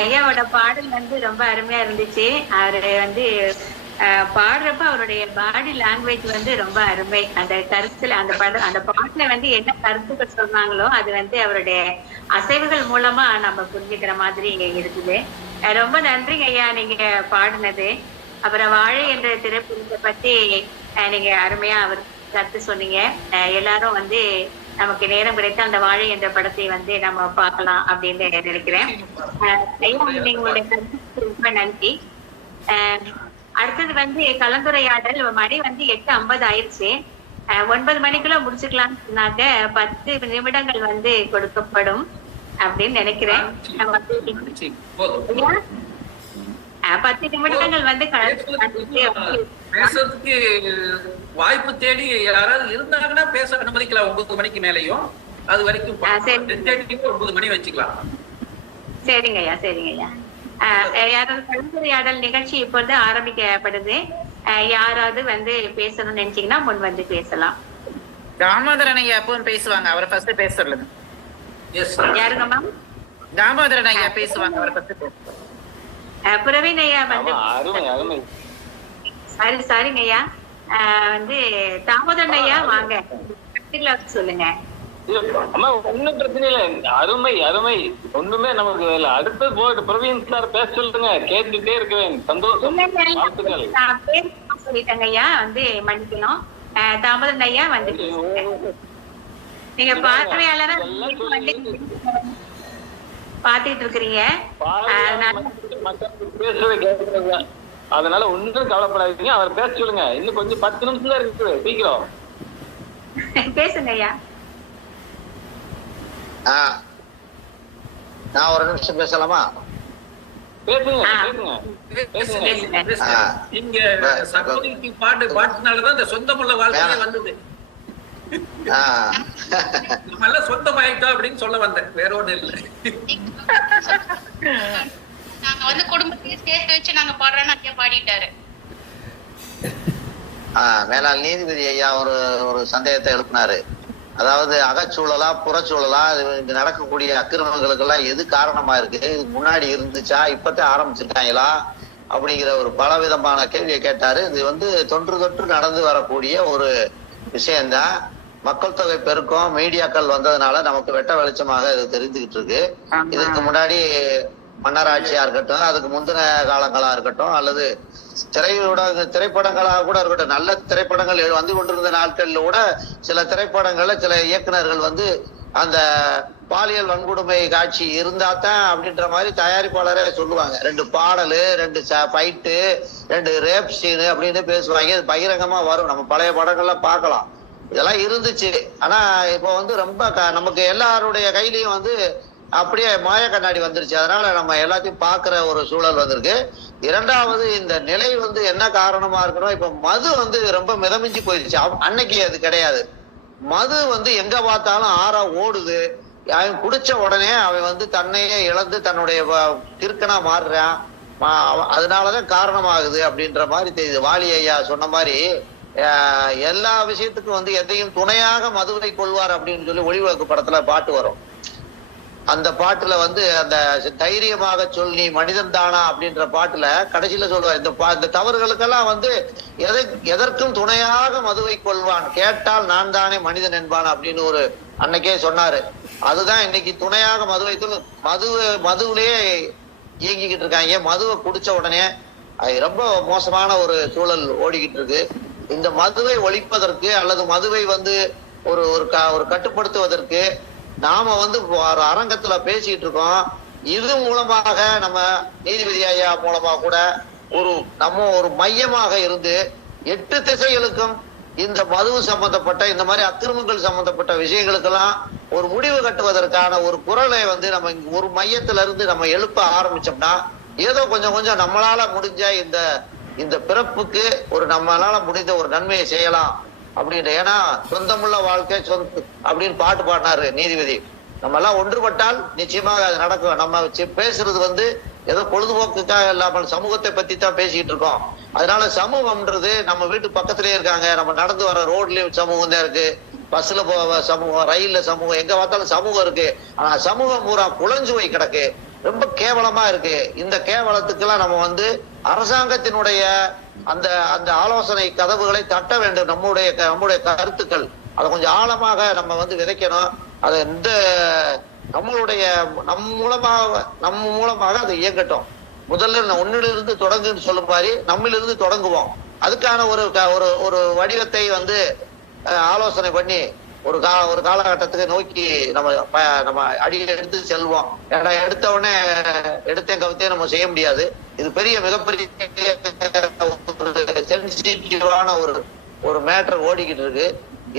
ஐயாவோட பாடல் வந்து ரொம்ப அருமையா இருந்துச்சு. அவரு வந்து பாடுறப்ப அவருடைய பாடி லாங்குவேஜ் வந்து ரொம்ப அருமை. அந்த கருத்துல அந்த பாட்டுல வந்து என்ன கருத்துக்கள் சொன்னாங்களோ அது வந்து அவருடைய அசைவுகள் மூலமா நம்ம புரிஞ்சுக்கிற மாதிரி இருக்குது. ரொம்ப நன்றிங்க ஐயா நீங்க பாடினது. அப்புறம் வாழை என்ற திரைப்படத்தை பத்தி நீங்க அருமையா அவர் கருத்து சொன்னீங்க. எல்லாரும் வந்து நமக்கு நேரம் கிடைத்த அந்த வாழை என்ற படத்தை வந்து நம்ம பார்க்கலாம் அப்படின்னு நினைக்கிறேன். உங்களுடைய கருத்துக்கு ரொம்ப நன்றி. அடுத்தது வந்து கலந்துரையாடல் மணி வந்து 8:50 ஆயிடுச்சு. 9 மணிக்குள்ள முடிச்சுக்கலாம்னு சொன்னாங்க. 10 நிமிடங்கள் வந்து கொடுக்கப்படும் அப்படின்னு நினைக்கிறேன். 10 நிமிடங்கள் வந்து பேசுறதுக்கு வாய்ப்பு தேடி யாராவது இருந்தாங்கன்னா பேச அனுமதிக்கலாம். 9 மணிக்கு மேலையும் அது வரைக்கும் 9 மணி வச்சுக்கலாம். சரிங்க ஐயா, சரிங்க ஐயா. யாராவது கலந்துரையாடல் நிகழ்ச்சி இப்பொழுது ஆரம்பிக்கப்படுது. யாராவது வந்து பேசணும்னு நினைச்சீங்கன்னா முன் வந்து பேசலாம். தாமோதரன் ஐயா எப்பவும் பேசுவாங்க, அவரை ஃபர்ஸ்ட் பேச சொல்லுங்க. யாருங்க மேம்? தாமோதரன் ஐயா பேசுவாங்க, அவரை ஃபர்ஸ்ட் பேசுவாங்க. புரவீன் ஐயா வந்து சாரிங்க ஐயா வந்து தாமோதரன் ஐயா வாங்க சொல்லுங்க. அம்மா ஒன்னும் பிரச்சனை இல்லை, அருமை அருமை, ஒண்ணுமே நமக்கு இல்லை. அடுத்தது போயிட்டு பிரவீன் சார் பேச சொல்லுங்க, கேட்டுட்டே இருக்கிறேன். சந்தோஷம். சொல்லிட்டாங்க ஐயா வந்து மன்னிக்கணும். தாமோதரன் ஐயா வந்து நீங்க பார்வையாளரா பாத்துட்டு இருக்கிறீங்க, பேசுறதை கேட்கறதுங்க. அதனால ஒன்றும் கவலைப்படாதீங்க, அவர் பேச சொல்லுங்க. இன்னும் கொஞ்சம் 10 நிமிஷம் தான் இருக்குது, சீக்கிரம் பேசுங்க ஐயா. நான் ஒரு நிமிஷம் பேசலாமா? இங்க சகோதரிக்கு பாட்டுனாலதான் இந்த சொந்தமுள்ள வாழ்க்கையே வந்தது. நம்ம எல்லாம் சொந்தமாயிட்டோம் அப்படின்னு சொல்ல வந்தேன், வேற ஒண்ணு இல்லை. நாங்க வந்து குடும்பத்தையும் சேர்த்து வச்சு நாங்க பாடுறோம்னு ஐயா பாடிட்டாரு. மேலாள் நீதிபதி ஐயா ஒரு சந்தேகத்தை எழுப்பினாரு. அதாவது அகச்சூழலா புறச்சூழலா இங்க நடக்கக்கூடிய அக்கிரமங்களுக்கு எல்லாம் எது காரணமா இருக்கு, இதுக்கு முன்னாடி இருந்துச்சா இப்பதான் ஆரம்பிச்சிருக்காங்களா அப்படிங்கிற ஒரு பலவிதமான கேள்வியை கேட்டாரு. இது வந்து தொற்று நடந்து வரக்கூடிய ஒரு விஷயம்தான். மக்கள் தொகை பெருக்கம் மீடியாக்கள் வந்ததுனால நமக்கு வெட்ட வெளிச்சமாக இது தெரிஞ்சுக்கிட்டு இருக்கு. இதுக்கு முன்னாடி மன்னராட்சியா இருக்கட்டும், அதுக்கு முந்தின காலங்களா இருக்கட்டும், அல்லது திரைப்படங்களாக கூட இருக்கட்டும், நல்ல திரைப்படங்கள் வந்து கொண்டிருந்த நாட்கள்ல கூட சில திரைப்படங்கள்ல சில இயக்குநர்கள் வந்து அந்த பாலியல் வன்கொடுமை காட்சி இருந்தா தான் அப்படின்ற மாதிரி தயாரிப்பாளரே சொல்லுவாங்க. 2 பாடலு, 2 ஃபைட்டு, 2 ரேப் சீனு அப்படின்னு பேசுவாங்க. பகிரங்கமா வரும், நம்ம பழைய படங்கள்லாம் பார்க்கலாம். இதெல்லாம் இருந்துச்சு. ஆனா இப்போ வந்து ரொம்ப நமக்கு எல்லாருடைய கையிலயும் வந்து அப்படியே மாய கண்ணாடி வந்துருச்சு. அதனால நம்ம எல்லாத்தையும் பாக்குற ஒரு சூழல் வந்திருக்கு. இரண்டாவது, இந்த நிலை வந்து என்ன காரணமா இருக்கணும், இப்ப மது வந்து ரொம்ப மிதமிஞ்சி போயிடுச்சு. அன்னைக்கு அது கிடையாது. மது வந்து எங்க பார்த்தாலும் ஆறா ஓடுது. அவன் குடிச்ச உடனே அவன் வந்து தன்னையே இழந்து தன்னுடைய கிறுக்கனா மாறுறான். அதனாலதான் காரணமாகுது அப்படின்ற மாதிரி தெரியுது. வாலி ஐயா சொன்ன மாதிரி எல்லா விஷயத்துக்கும் வந்து எதையும் துணையாக மதுவை கொள்வார் அப்படின்னு சொல்லி ஒளிவிளக்கு படத்துல பாட்டு வரும். அந்த பாட்டுல வந்து அந்த தைரியமாக சொல் நீ மனிதன் தானா அப்படின்ற பாட்டுல கடைசியில சொல்லுவார், இந்த தவறுகளுக்கெல்லாம் வந்து எதற்கும் துணையாக மதுவை கொள்வான், கேட்டால் நான் தானே மனிதன் என்பான் அப்படின்னு ஒரு அன்னைக்கே சொன்னாரு. அதுதான் இன்னைக்கு துணையாக மதுவை மதுவிலேயே இயங்கிக்கிட்டு இருக்காங்க. மதுவை குடிச்ச உடனே அது ரொம்ப மோசமான ஒரு சூழல் ஓடிக்கிட்டு இருக்கு. இந்த மதுவை ஒழிப்பதற்கு அல்லது மதுவை வந்து ஒரு கட்டுப்படுத்துவதற்கு நாம வந்து ஒரு அரங்கத்துல பேசிட்டு இருக்கோம். இது மூலமாக நம்ம நீதிபதி ஐயா மூலமா கூட நம்ம ஒரு மையமாக இருந்து 8 திசைகளுக்கும் இந்த மது சம்பந்தப்பட்ட இந்த மாதிரி அக்கிரமங்கள் சம்பந்தப்பட்ட விஷயங்களுக்கெல்லாம் ஒரு முடிவு கட்டுவதற்கான ஒரு குரலை வந்து நம்ம ஒரு மையத்துல இருந்து நம்ம எழுப்ப ஆரம்பிச்சோம்னா ஏதோ கொஞ்சம் நம்மளால முடிஞ்ச இந்த பிறப்புக்கு நம்மளால முடிந்த ஒரு நன்மையை செய்யலாம் அப்படின்னு. ஏன்னா சொந்தமுள்ள வாழ்க்கை அப்படின்னு பாட்டு பாடினாரு நீதிபதி. நம்ம எல்லாம் ஒன்றுபட்டால் நிச்சயமாக அது நடக்கும். நம்ம பேசுறது வந்து ஏதோ பொழுதுபோக்குக்காக இல்லாமல் சமூகத்தை பத்தி தான் பேசிக்கிட்டு இருக்கோம். அதனால சமூகம்ன்றது நம்ம வீட்டு பக்கத்திலேயே இருக்காங்க. நம்ம நடந்து வர ரோட்லயும் சமூகம் தான் இருக்கு, பஸ்ல போக சமூகம், ரயில்ல சமூகம், எங்க பார்த்தாலும் சமூகம் இருக்கு. ஆனா சமூகம் பூரா குளஞ்சுவை கிடக்கு. ரொம்ப கேவலமா இருக்கு. இந்த கேவலத்துக்கெல்லாம் நம்ம வந்து அரசாங்கத்தினுடைய அந்த அந்த ஆலோசனை கதவுகளை தட்ட வேண்டும். நம்முடைய கருத்துக்கள் அதை கொஞ்சம் ஆழமாக நம்ம வந்து விதைக்கணும். அதை எந்த நம்ம மூலமாக அதை இயங்கட்டும். முதல்ல ஒன்னிலிருந்து தொடங்குன்னு சொல்லும் மாதிரி நம்மிலிருந்து தொடங்குவோம். அதுக்கான ஒரு வடிவத்தை வந்து ஆலோசனை பண்ணி ஒரு காலகட்டத்துக்கு நோக்கி நம்ம அடி எடுத்து செல்வோம். ஏன்னா எடுத்த உடனே எடுத்தேன் கவித்தையும் நம்ம செய்ய முடியாது. இது மிகப்பெரிய ஒரு சென்சிட்டிவான ஒரு மேட்டர் ஓடிக்கிட்டு இருக்கு.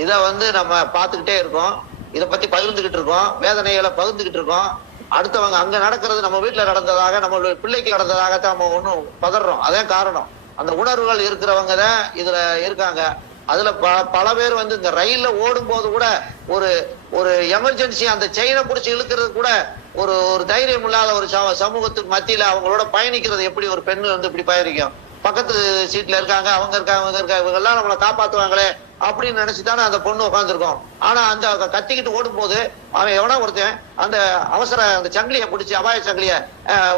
இதை வந்து நம்ம பார்த்துக்கிட்டே இருக்கோம். இதை பத்தி பகிர்ந்துகிட்டு இருக்கோம், வேதனைகளை பகிர்ந்துகிட்டு இருக்கோம். அடுத்தவங்க அங்க நடக்கிறது நம்ம வீட்டுல நடந்ததாக, நம்ம பிள்ளைக்கு நடந்ததாகத்தான் நம்ம ஒண்ணும் பதறோம். அதே காரணம், அந்த உணர்வுகள் இருக்கிறவங்க தான் இதுல இருக்காங்க. அதுல பல பேர் வந்து இந்த ரயில்ல ஓடும் போது கூட ஒரு எமர்ஜென்சி அந்த செயினை பிடிச்சி இழுக்கிறது கூட ஒரு தைரியம் இல்லாத ஒரு சமூகத்துக்கு மத்தியில அவங்களோட பயணிக்கிறது எப்படி ஒரு பெண்ணு வந்து இப்படி பயணிக்கும்? பக்கத்து சீட்ல இருக்காங்க, அவங்க இருக்காங்க, இவங்க எல்லாம் நம்மளை காப்பாத்துவாங்களே அப்படின்னு நினைச்சுதானே அந்த பொண்ணு உட்காந்துருக்கோம். ஆனா அந்த கத்திக்கிட்டு ஓடும் போது அவன் எவனா ஒருத்தன் அந்த அந்த சங்கிலிய பிடிச்சி, அபாய சங்கிலிய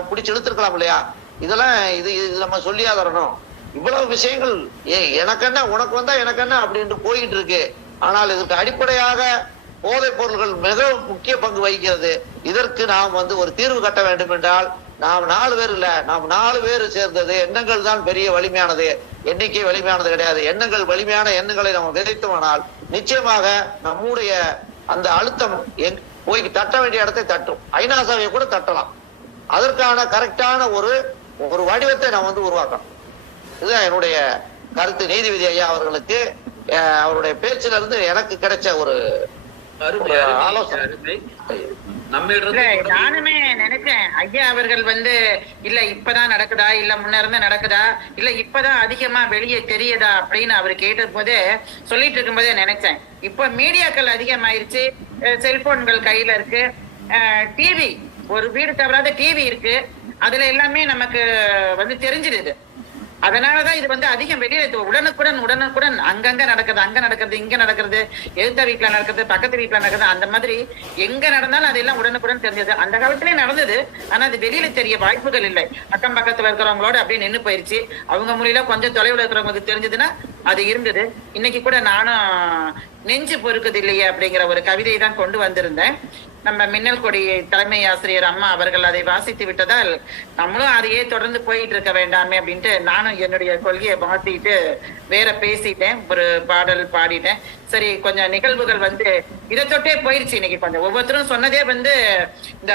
பிடிச்சி இழுத்துருக்கலாம் இல்லையா? இதெல்லாம் இது நம்ம சொல்லியா தரணும். இவ்வளவு விஷயங்கள் எனக்கு என்ன உனக்கு வந்தா எனக்கு என்ன அப்படின்ட்டு போயிட்டு இருக்கு. ஆனால் இதற்கு அடிப்படையாக போதைப் பொருள்கள் மிக முக்கிய பங்கு வகிக்கிறது. இதற்கு நாம் வந்து ஒரு தீர்வு கட்ட வேண்டும் என்றால் நாம் 4 பேர் இல்ல, நாம் 4 பேர் சேர்ந்தது. எண்ணங்கள் தான் பெரிய வலிமையானது, எண்ணிக்கை வலிமையானது கிடையாது. எண்ணங்கள் வலிமையான எண்ணங்களை நம்ம விதைத்தோமானால் நிச்சயமாக நம்முடைய அந்த அழுத்தம் போய் தட்ட வேண்டிய இடத்தை தட்டும். ஐநா சபையை கூட தட்டலாம். அதற்கான கரெக்டான ஒரு வடிவத்தை நாம் வந்து உருவாக்கணும். இதுதான் என்னுடைய கருத்து. நீதிபதி ஐயா அவர்களுக்கு அவருடைய பேச்சில இருந்து எனக்கு கிடைச்ச ஒரு ஆலோசனை. நானுமே நினைச்சேன் ஐயா அவர்கள் வந்து இல்ல இப்பதான் நடக்குதா, இல்ல முன்னிருந்த நடக்குதா, இல்ல இப்பதான் அதிகமா வெளியே தெரியுதா அப்படின்னு அவரு கேட்ட போதே சொல்லிட்டு இருக்கும் போதே நினைச்சேன். இப்ப மீடியாக்கள் அதிகமாயிருச்சு, செல்போன்கள் கையில இருக்கு, டிவி ஒரு வீடு தவறாத டிவி இருக்கு, அதுல எல்லாமே நமக்கு வந்து தெரிஞ்சிடுது. அதனாலதான் இது வந்து அதிகம் வெளியில உடனுக்குடன் அங்கங்க நடக்குது, அங்க நடக்கிறது, இங்க நடக்கிறது, எதிர்த்த வீட்டுல நடக்கிறது, பக்கத்து வீட்டுல நடக்குது, அந்த மாதிரி எங்க நடந்தாலும் அதெல்லாம் உடனுக்குடன் தெரிஞ்சது. அந்த காலத்திலே நடந்தது, ஆனா அது வெளியில தெரிய வாய்ப்புகள் இல்லை. அக்கம் பக்கத்துல இருக்கிறவங்களோட அப்படியே நின்று போயிருச்சு. அவங்க மொழியில கொஞ்சம் தொலைவுல இருக்கிறவங்களுக்கு தெரிஞ்சதுன்னா அது இருந்தது. இன்னைக்கு கூட நானும் நெஞ்சு பொறுக்குது இல்லையே அப்படிங்கிற ஒரு கவிதையை தான் கொண்டு வந்திருந்தேன். நம்ம மின்னல் கொடி தலைமை ஆசிரியர் அம்மா அவர்கள் அதை வாசித்து விட்டதால் நம்மளும் அதையே தொடர்ந்து போயிட்டு இருக்க வேண்டாமே அப்படின்ட்டு நானும் என்னுடைய கொள்கையை மாத்திட்டு வேற பேசிட்டேன், ஒரு பாடல் பாடிட்டேன். சரி, கொஞ்சம் நிகழ்வுகள் வந்து இதை தொட்டே போயிருச்சு. இன்னைக்கு கொஞ்சம் ஒவ்வொருத்தரும் சொன்னதே வந்து இந்த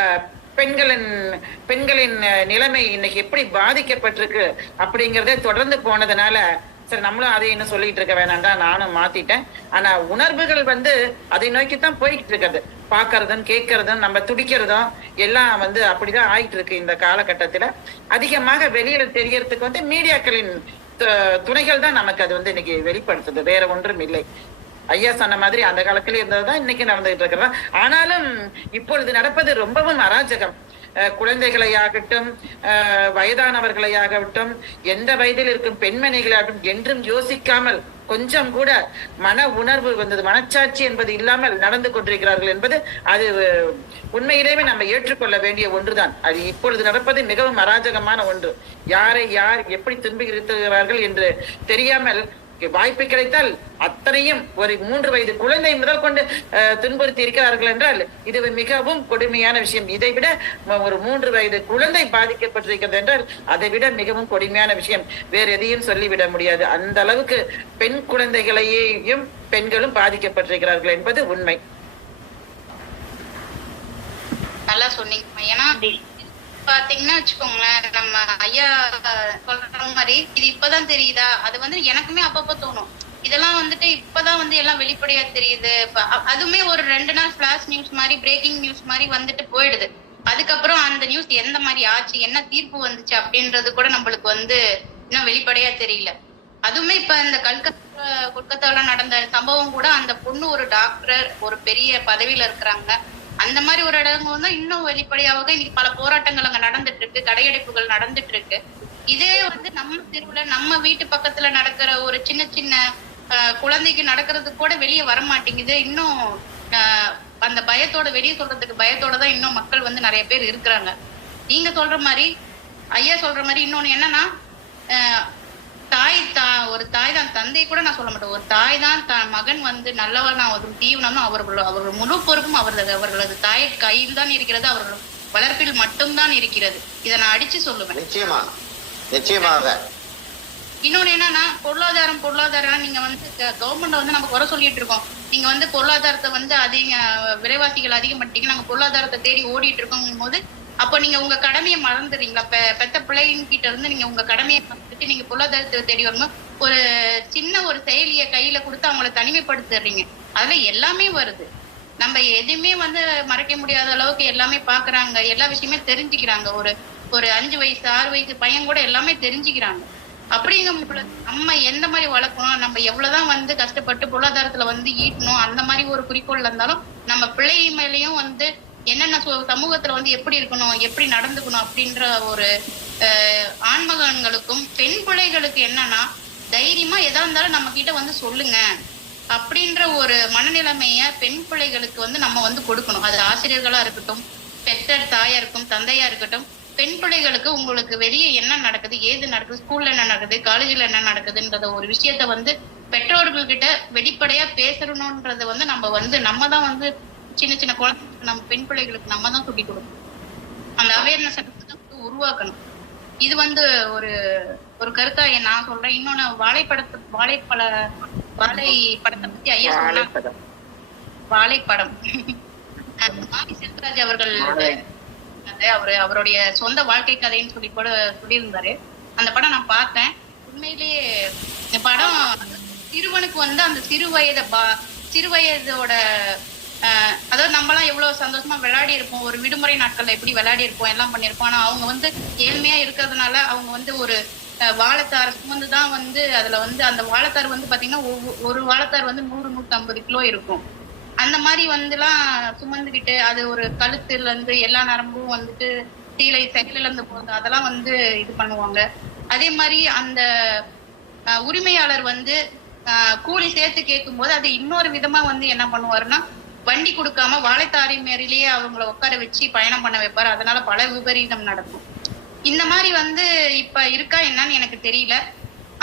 பெண்களின் நிலைமை இன்னைக்கு எப்படி பாதிக்கப்பட்டிருக்கு அப்படிங்கறதே தொடர்ந்து போனதுனால சரி நம்மளும் அதை இன்னும் சொல்லிட்டு இருக்க வேணாண்டா நானும் மாத்திட்டேன். ஆனா உணர்வுகள் வந்து அதை நோக்கித்தான் போய்கிட்டு இருக்கிறது. பாக்குறதும் கேட்கறதும் நம்ம துடிக்கிறதும் எல்லாம் வந்து அப்படிதான் ஆயிட்டு இருக்கு. இந்த காலகட்டத்துல அதிகமாக வெளியில தெரியறதுக்கு வந்து மீடியாக்களின் துணைகள் தான் நமக்கு அது வந்து இன்னைக்கு வெளிப்படுத்துது, வேற ஒன்றும் இல்லை. ஐயா சொன்ன மாதிரி அந்த காலத்துல இருந்ததுதான் இன்னைக்கு நடந்துகிட்டு இருக்கிறதா. ஆனாலும் இப்பொழுது நடப்பது ரொம்பவும் அராஜகம். குழந்தைகளையாகட்டும், வயதானவர்களையாகட்டும், எந்த வயதில் இருக்கும் பெண்மணிகளாகட்டும் என்றும் யோசிக்காமல் கொஞ்சம் கூட மன உணர்வு வந்தது, மனச்சாட்சி என்பது இல்லாமல் நடந்து கொண்டிருக்கிறார்கள் என்பது அது உண்மையிலேயே நம்ம ஏற்றுக்கொள்ள வேண்டிய ஒன்றுதான். அது இப்பொழுது நடப்பது மிகவும் அராஜகமான ஒன்று. யாரை யார் எப்படி துன்புறுத்துகிறார்கள் என்று தெரியாமல் வாய்ப்பு கிடைத்தால் அத்தனையும் ஒரு 3 வயது குழந்தை முதல் கொண்டு துன்புறுத்தி இருக்கிறார்கள் என்றால் இது மிகவும் கொடுமையான விஷயம். இதை விட ஒரு 3 வயது குழந்தை பாதிக்கப்பட்டிருக்கிறது என்றால் அதை விட மிகவும் கொடுமையான விஷயம் வேற எதையும் சொல்லிவிட முடியாது. அந்த அளவுக்கு பெண் குழந்தைகளையும் பெண்களும் பாதிக்கப்பட்டிருக்கிறார்கள் என்பது உண்மை. நல்லா சொன்னீங்க. ஏன்னா பாத்தீங்கன்னா வச்சுக்கோங்களேன், நம்ம ஐயா சொல்ற மாதிரி இது இப்பதான் தெரியுதா, அது வந்து எனக்குமே அப்பப்போ தோணும். இதெல்லாம் வந்துட்டு இப்பதான் வந்து எல்லாம் வெளிப்படையா தெரியுது. அதுவுமே ஒரு 2 நாள் பிளாஷ் நியூஸ் மாதிரி, பிரேக்கிங் நியூஸ் மாதிரி வந்துட்டு போயிடுது. அதுக்கப்புறம் அந்த நியூஸ் எந்த மாதிரி ஆச்சு, என்ன தீர்ப்பு வந்துச்சு அப்படின்றது கூட நம்மளுக்கு வந்து இன்னும் வெளிப்படையா தெரியல. அதுவுமே இப்ப இந்த கொல்கத்தால நடந்த சம்பவம் கூட அந்த பொண்ணு ஒரு டாக்டர், ஒரு பெரிய பதவியில இருக்கிறாங்க. அந்த மாதிரி ஒரு இடங்க வந்து இன்னும் வெளிப்படையாக இன்னைக்கு பல போராட்டங்கள் அங்க நடந்துட்டு இருக்கு, கடையடைப்புகள் நடந்துட்டு இருக்கு. இதே வந்து நம்ம தெருவுல நம்ம வீட்டு பக்கத்துல நடக்கிற ஒரு சின்ன சின்ன குழந்தைக்கு நடக்கிறது கூட வெளியே வர மாட்டேங்குது. இன்னும் அந்த பயத்தோட வெளியே சொல்றதுக்கு பயத்தோட தான் இன்னும் மக்கள் வந்து நிறைய பேர் இருக்கிறாங்க. நீங்க சொல்ற மாதிரி, ஐயா சொல்ற மாதிரி இன்னொன்னு என்னன்னா, ஒரு தாய் தான், தந்தை கூட நான் சொல்ல மாட்டேன், ஒரு தாய் தான் தான் மகன் வந்து நல்லவன் தீவனம், அவர்கள் முழு பொறுப்பும் அவர்களது தாய் கையில் தான் இருக்கிறது, அவர்கள் வளர்ப்பில் மட்டும்தான் இருக்கிறது. இதை நான் அடிச்சு சொல்லுவேன். நிச்சயமாக. இன்னொன்னு என்னன்னா, பொருளாதாரம் நீங்க வந்து கவர்மெண்ட் வந்து நம்ம குறை சொல்லிட்டு இருக்கோம். நீங்க வந்து பொருளாதாரத்தை வந்து விலைவாசிகள் அதிகம் பண்ணிட்டீங்க, நாங்க பொருளாதாரத்தை தேடி ஓடிட்டு இருக்கோம் போது, அப்போ நீங்க உங்க கடமையை மறந்துடுறீங்களா? பெத்த பிள்ளைங்கிட்ட இருந்து நீங்க உங்க கடமையை மறந்துட்டு நீங்க பொருளாதாரத்தை தேடி வரும்போது ஒரு சின்ன ஒரு செயலியை கையில கொடுத்து அவங்கள தனிமைப்படுத்துறீங்க. அதுல எல்லாமே வருது. நம்ம எதுவுமே வந்து மறைக்க முடியாத அளவுக்கு எல்லாமே பாக்குறாங்க, எல்லா விஷயமே தெரிஞ்சுக்கிறாங்க. ஒரு 5 வயசு 6 வயசு பையன் கூட எல்லாமே தெரிஞ்சுக்கிறாங்க. அப்படிங்கிற நம்ம எந்த மாதிரி வளர்க்கணும், நம்ம எவ்வளவுதான் வந்து கஷ்டப்பட்டு பொருளாதாரத்துல வந்து ஈட்டணும், அந்த மாதிரி ஒரு குறிக்கோள் இருந்தாலும் நம்ம பிள்ளை மேலேயும் வந்து என்னென்ன சமூகத்துல வந்து எப்படி இருக்கணும், எப்படி நடந்துக்கணும் அப்படின்ற ஒரு ஆண்மகன்களுக்கும் பெண் பிள்ளைகளுக்கு என்னன்னா, தைரியமா எதா இருந்தாலும் நம்ம கிட்ட வந்து சொல்லுங்க அப்படின்ற ஒரு மனநிலைமைய பெண் பிள்ளைகளுக்கு வந்து நம்ம வந்து கொடுக்கணும். அது ஆசிரியர்களா இருக்கட்டும், பெற்ற தாயா இருக்கும், தந்தையா இருக்கட்டும், பெண் பிள்ளைகளுக்கு உங்களுக்கு வெளியே என்ன நடக்குது, ஏது நடக்குது, ஸ்கூல்ல என்ன நடக்குது, காலேஜ்ல என்ன நடக்குதுன்றத ஒரு விஷயத்த வந்து பெற்றோர்கள் கிட்ட வெளிப்படையா பேசணும்ன்றத வந்து நம்ம தான் வந்து சின்ன சின்ன குழந்தைங்களுக்கு, நம்ம பெண் பிள்ளைகளுக்கு நம்ம தான் சொல்லி கொடுக்கணும். அந்த அவேர்னஸ் உருவாக்கணும். இது வந்து ஒரு கருத்தா நான் சொல்றேன். இன்னொன்னு வாழைப்படத்தை பத்தி ஐயா சொன்னாங்க. வாழைப்படம் செல்வராஜ் அவர்கள் அவருடைய சொந்த வாழ்க்கை கதைன்னு சொல்லி கூட சொல்லியிருந்தாரு. அந்த படம் நான் பார்த்தேன். உண்மையிலேயே இந்த படம் சிறுவனுக்கு வந்து அந்த சிறுவயதோட அதாவது நம்மலாம் எவ்வளவு சந்தோஷமா விளையாடி இருப்போம், ஒரு விடுமுறை நாட்கள்ல எப்படி விளையாடி இருப்போம், எல்லாம் பண்ணிருப்போம். ஆனா அவங்க வந்து ஏழ்மையா இருக்கிறதுனால அவங்க வந்து ஒரு வாழைத்தார் சுமந்து தான் வந்து அதுல வந்து அந்த வாழைத்தார் வந்து பாத்தீங்கன்னா ஒரு வாழைத்தார் வந்து 100-150 கிலோ இருக்கும். அந்த மாதிரி வந்துலாம் சுமந்துக்கிட்டு அது ஒரு கழுத்துல இருந்து எல்லா நரம்பும் வந்துட்டு செயலில இருந்து போகுது, அதெல்லாம் வந்து இது பண்ணுவாங்க. அதே மாதிரி அந்த உரிமையாளர் வந்து கூலி சேர்த்து கேட்கும் போது அது இன்னொரு விதமா வந்து என்ன பண்ணுவாருன்னா, வண்டி கொடுக்காம வாழைத்தாரி மேரிலேயே அவங்கள உட்கார வச்சு பயணம் பண்ண வைப்பாரு. அதனால பல விபரீதம் நடக்கும். இந்த மாதிரி வந்து இப்ப இருக்கா என்னன்னு எனக்கு தெரியல.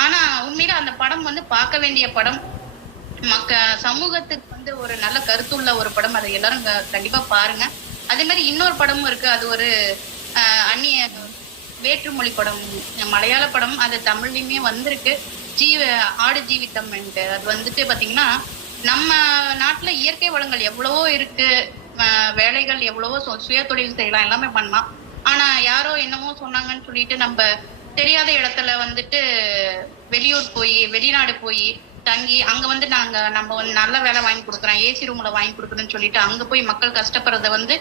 ஆனா உண்மையில அந்த படம் வந்து பார்க்க வேண்டிய படம். சமூகத்துக்கு வந்து ஒரு நல்ல கருத்துள்ள ஒரு படம். அதை எல்லாரும் கண்டிப்பா பாருங்க. அதே மாதிரி இன்னொரு படமும் இருக்கு. அது ஒரு அந்நிய வேற்றுமொழி படம், மலையாள படம். அது தமிழ்லயுமே வந்திருக்கு. ஆடு ஜீவிதம். அது வந்துட்டு பாத்தீங்கன்னா, நம்ம நாட்டுல இயற்கை வளங்கள் எவ்வளவோ இருக்கு, வேலைகள் எவ்வளவோ, சுய தொழில் செய்யலாம், எல்லாமே பண்ணலாம். ஆனா யாரோ என்னமோ சொன்னாங்கன்னு சொல்லிட்டு நம்ம தெரியாத இடத்துல வந்துட்டு வெளிநாடு போய் தங்கி அங்க வந்து நம்ம வந்து நல்ல வேலை வாங்கி கொடுக்குறோம், ஏசி ரூம்ல வாங்கி கொடுக்குறோம்னு சொல்லிட்டு அங்க போய் மக்கள் கஷ்டப்படுறத வந்து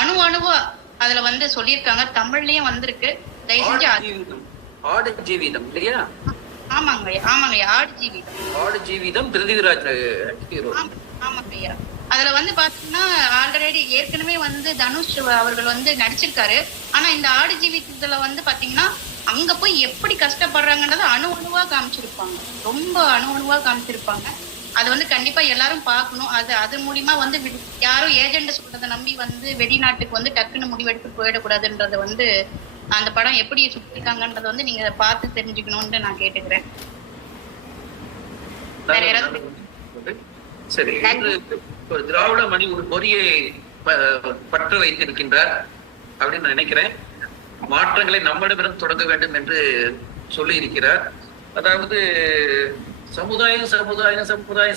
அணுவா அதுல வந்து சொல்லியிருக்காங்க. தமிழ்லயும் வந்திருக்கு. தயவு செஞ்சு ஆடு ஜீவிதம் இல்லையா? ஆமாங்க ஆடு ஜீவிதம் பிருத்திவிராஜ். ஆமாங்க ஐயா. அதுல வந்து பாத்தீங்கன்னா ஆல்ரெடி ஏற்கனவே வந்து தனுஷ் அவர்கள் வந்து நடிச்சிருக்காரு. ஆனா இந்த ஆடு ஜீவிதத்துல வந்து பாத்தீங்கன்னா அங்க போய் எப்படி கஷ்டப்படுறாங்கன்றத அணுவா காமிச்சிருப்பாங்க. ரொம்ப அணுவா காமிச்சிருப்பாங்க. அது வந்து கண்டிப்பா எல்லாரும் பார்க்கணும். அது மூலியமா வந்து யாரும் ஏஜென்ட் சொல்றதை நம்பி வந்து வெளிநாட்டுக்கு வந்து டக்குன்னு முடிவெடுத்து போயிடக்கூடாதுன்றத வந்து அந்த படம் எப்படி சுட்டிருக்காங்கன்றத வந்து நீங்க பார்த்து தெரிஞ்சுக்கணும்னு நான் கேட்டுக்கிறேன். சரி, ஒரு திராவிட மணி ஒரு பொறியை பற்ற வைத்திருக்கின்றார் அப்படின்னு நினைக்கிறேன். மாற்றங்களை நம்மிடமிருந்து தொடங்க வேண்டும் என்று சொல்லி இருக்கிறார். அதாவது சமுதாயம்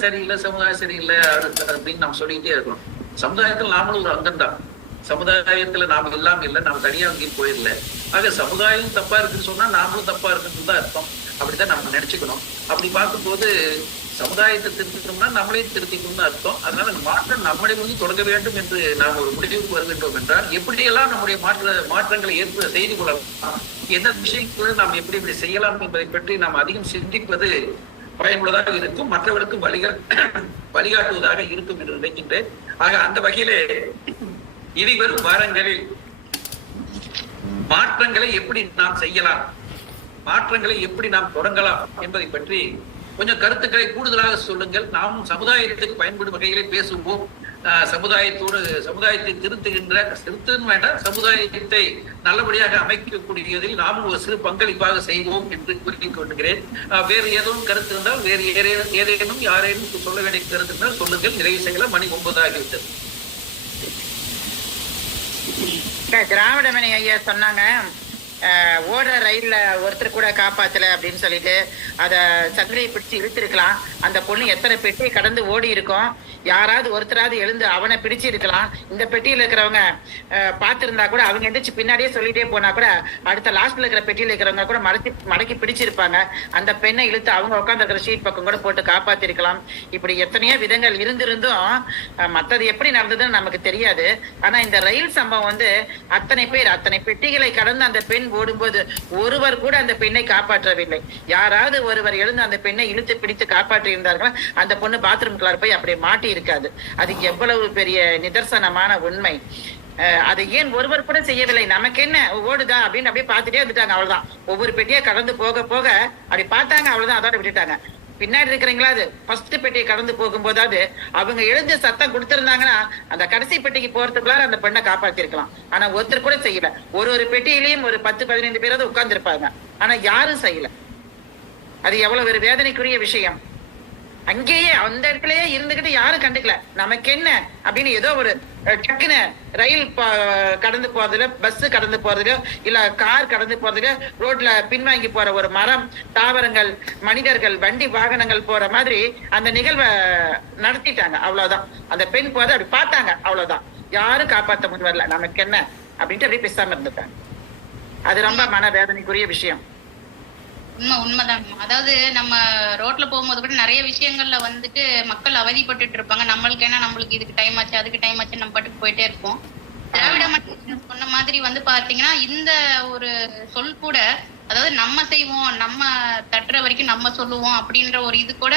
சரியில்லை அப்படின்னு நம்ம சொல்லிக்கிட்டே இருக்கணும். சமுதாயத்தில் நாமளும் ஒரு அங்கம் தான். சமுதாயத்துல நாம இல்லாம இல்லை, நாம தனியா அங்கேயும் போயிடல. ஆக சமுதாயம் தப்பா இருக்குன்னு சொன்னா நாமளும் தப்பா இருக்குன்னு தான் அர்த்தம். அப்படித்தான் நம்ம நினைச்சுக்கணும். அப்படி பார்க்கும்போது சமுதாயத்தை திருத்திக்கணும்னா நம்மளே திருத்திக்கணும்னு அர்த்தம். அதனால மாற்றம் நம்மளிடம் தொடங்க வேண்டும் என்று நாம் ஒரு முடிவுக்கு வருகின்றோம் என்றால் எப்படியெல்லாம் நம்முடைய மாற்றங்களை செய்து கொள்ளலாம், எந்த விஷயங்களை நாம் எப்படி செய்யலாம் என்பதை பற்றி நாம் அதிகம் சிந்திப்பது பயனுள்ளதாக இருக்கும், மற்றவர்களுக்கு வழிகாட்டுவதாக இருக்கும் என்று நினைக்கின்றேன். ஆக அந்த வகையிலே இனிவரும் வாரங்களில் மாற்றங்களை எப்படி நாம் செய்யலாம், மாற்றங்களை எப்படி நாம் தொடங்கலாம் என்பதை பற்றி கொஞ்சம் கருத்துக்களை கூடுதலாக சொல்லுங்கள். நாமும் சமுதாயத்துக்கு பயன்படும் வகையிலே பேசுவோம். சமுதாயத்தை திருத்துன்னு வேண்டாம், சமுதாயத்தை நல்லபடியாக அமைக்கக்கூடியதில் நாமும் ஒரு சிறு பங்களிப்பாக செய்வோம் என்று கூறிக் கொள்கிறேன். வேறு ஏதேனும் கருத்து இருந்தால், வேறு ஏதேனும் யாரேனும் சொல்ல வேண்டிய கருத்து இருந்தால் சொல்லுங்கள். நிறைவு செய்யலாம். மணி 9 ஆகிவிட்டது. திராவிடமணி ஐயா சொன்னாங்க, ஓடுற ரயில்ல ஒருத்தர் கூட காப்பாத்தல அப்படின்னு சொல்லிட்டு அத சங்கிலியை பிடிச்சு இழுத்திருக்கலாம். அந்த பொண்ணு எத்தனை பெட்டி கடந்து ஓடி இருக்கும், யாராவது ஒருத்தராவது எழுந்து அவனை பிடிச்சு இருக்கலாம். இந்த பெட்டியில இருக்கிறவங்க பார்த்திருந்தா கூட அவங்க எந்திரிச்சு பின்னாடியே சொல்லிட்டே போனா கூட அடுத்த லாஸ்ட்ல இருக்கிற பெட்டியில இருக்கிறவங்க கூட மடக்கி பிடிச்சிருப்பாங்க. அந்த பெண்ணை இழுத்து அவங்க உட்கார்ந்து இருக்கிற ஷீட் பக்கம் கூட போட்டு காப்பாத்திருக்கலாம். இப்படி எத்தனையோ விதங்கள் இருந்திருந்தும் மத்தது எப்படி நடந்ததுன்னு நமக்கு தெரியாது. ஆனா இந்த ரயில் சம்பவம் வந்து அத்தனை பெட்டிகளை கடந்து அந்த பெண் ஓடும்போது ஒருவர் கூட அந்த பெண்ணை காப்பாற்றவில்லை. யாராவது ஒருவர் எழுந்து அந்த பெண்ணை இழுத்து பிடித்து காப்பாற்றி இருந்தார்கள், அந்த பொண்ணு பாத்ரூம்குள்ளார போய் அப்படியே மாட்டி இருக்காது. அது எவ்வளவு பெரிய நிதர்சனமான உண்மை. அதை ஏன் ஒருவர் கூட செய்யவில்லை? நமக்கு என்ன ஓடுதா அப்படின்னு அப்படியே பார்த்துட்டே வந்துட்டாங்க, அவ்வளவுதான். ஒவ்வொரு பெட்டியா கடந்து போக போக அப்படி பார்த்தாங்க, அவ்வளவுதான், அதோட விட்டுட்டாங்க. பின்னாடி இருக்கிறீங்களா, அது ஃபர்ஸ்ட் பெட்டியை கடந்து போகும்போதாவது அவங்க எழுந்து சத்தம் கொடுத்திருந்தாங்கன்னா அந்த கடைசி பெட்டிக்கு போறதுக்குள்ளார அந்த பெண்ணை காப்பாத்திருக்கலாம். ஆனா ஒருத்தர் கூட செய்யல. ஒரு பெட்டியிலையும் ஒரு 10-15 பேராவது உட்கார்ந்து இருப்பாங்க, ஆனா யாரும் செய்யல. அது எவ்வளவு ஒரு வேதனைக்குரிய விஷயம். அங்கேயே அந்த இடத்துலயே இருந்துகிட்டு யாரும் கண்டுக்கல. நமக்கு என்ன அப்படின்னு ஏதோ ஒரு டக்குன்னு ரயில் கடந்து போறதுல, பஸ் கடந்து போறதுல, இல்ல கார் கடந்து போறதுல, ரோட்ல பின்வாங்கி போற ஒரு மரம், தாவரங்கள், மனிதர்கள், வண்டி வாகனங்கள் போற மாதிரி அந்த நிகழ்வை நடத்திட்டாங்க, அவ்வளவுதான். அந்த பெண் போத அப்படி பார்த்தாங்க, அவ்வளவுதான். யாரும் காப்பாற்ற முன் வரல. நமக்கு என்ன அப்படின்ட்டு அப்படியே பேசாம இருந்துட்டாங்க. அது ரொம்ப மன வேதனைக்குரிய விஷயம். உண்மைதான். அதாவது நம்ம ரோட்ல போகும்போது கூட நிறைய விஷயங்கள்ல வந்துட்டு மக்கள் அவதிப்பட்டு இருப்பாங்க. நம்மளுக்கு என்ன, நம்மளுக்கு இதுக்கு டைம் ஆச்சு, அதுக்கு டைம் ஆச்சு, நம்ம பாட்டுக்கு போயிட்டே இருப்போம். திராவிட மன்றம் சொன்ன மாதிரி வந்து பாத்தீங்கன்னா இந்த ஒரு சொல் கூட, அதாவது நம்ம செய்வோம், நம்ம தட்டுற வரைக்கும் நம்ம சொல்லுவோம் அப்படின்ற ஒரு இது கூட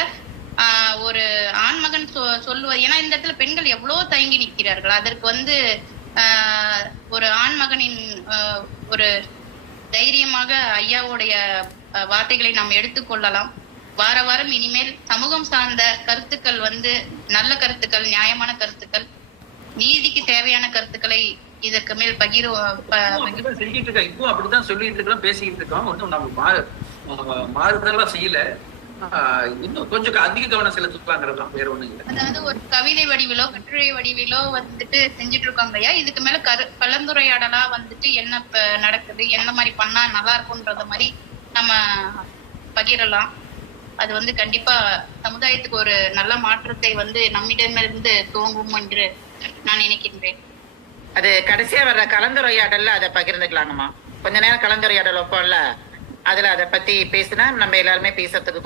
ஒரு ஆண்மகன் சொல்லுவது. ஏன்னா இந்த இடத்துல பெண்கள் எவ்வளவு தயங்கி நிற்கிறார்கள். அதற்கு வந்து ஒரு ஆண்மகனின் ஒரு தைரியமாக ஐயாவுடைய வார்த்தைகளை நாம் எடுத்துக்கொள்ளலாம். வார வாரம் இனிமேல் சமூகம் சார்ந்த கருத்துக்கள் வந்து நல்ல கருத்துக்கள், நியாயமான கருத்துக்கள், நீதிக்கு தேவையான கருத்துக்களை இதற்கு மேல் செஞ்சிட்டு இருக்கோம். இப்போ அப்படிதான் சொல்லிட்டு இருக்கோம், பேசிக்கிட்டு இருக்கோம். ஒன்றும் நம்ம மாறுதெல்லாம் செய்யல. இன்னும் கொஞ்சம் அதிக கவனம் செலுத்தலாங்கிறது வேற ஒண்ணும் இல்லை. அதாவது ஒரு கவிதை வடிவிலோ கட்டுரை வடிவிலோ வந்துட்டு செஞ்சுட்டு இருக்காங்க ஐயா. இதுக்கு மேல கலந்துரையாடலா வந்துட்டு என்ன நடக்குது, என்ன மாதிரி பண்ணா நல்லா இருக்கும்ன்றத மாதிரி நம்ம பகிரலாம். அது வந்து கண்டிப்பா சமுதாயத்துக்கு ஒரு நல்ல மாற்றத்தை வந்து நம்மிடமிருந்து துவங்கும் என்று நான் நினைக்கின்றேன். அது கடைசியா வர்ற கலந்துரையாடல்ல அதை பகிர்ந்துக்கலாங்கம்மா. கொஞ்ச நேரம் கலந்துரையாடல் வைப்போம்ல, அதுல அதை பத்தி பேசினா நம்ம எல்லாருமே பேசுறதுக்கு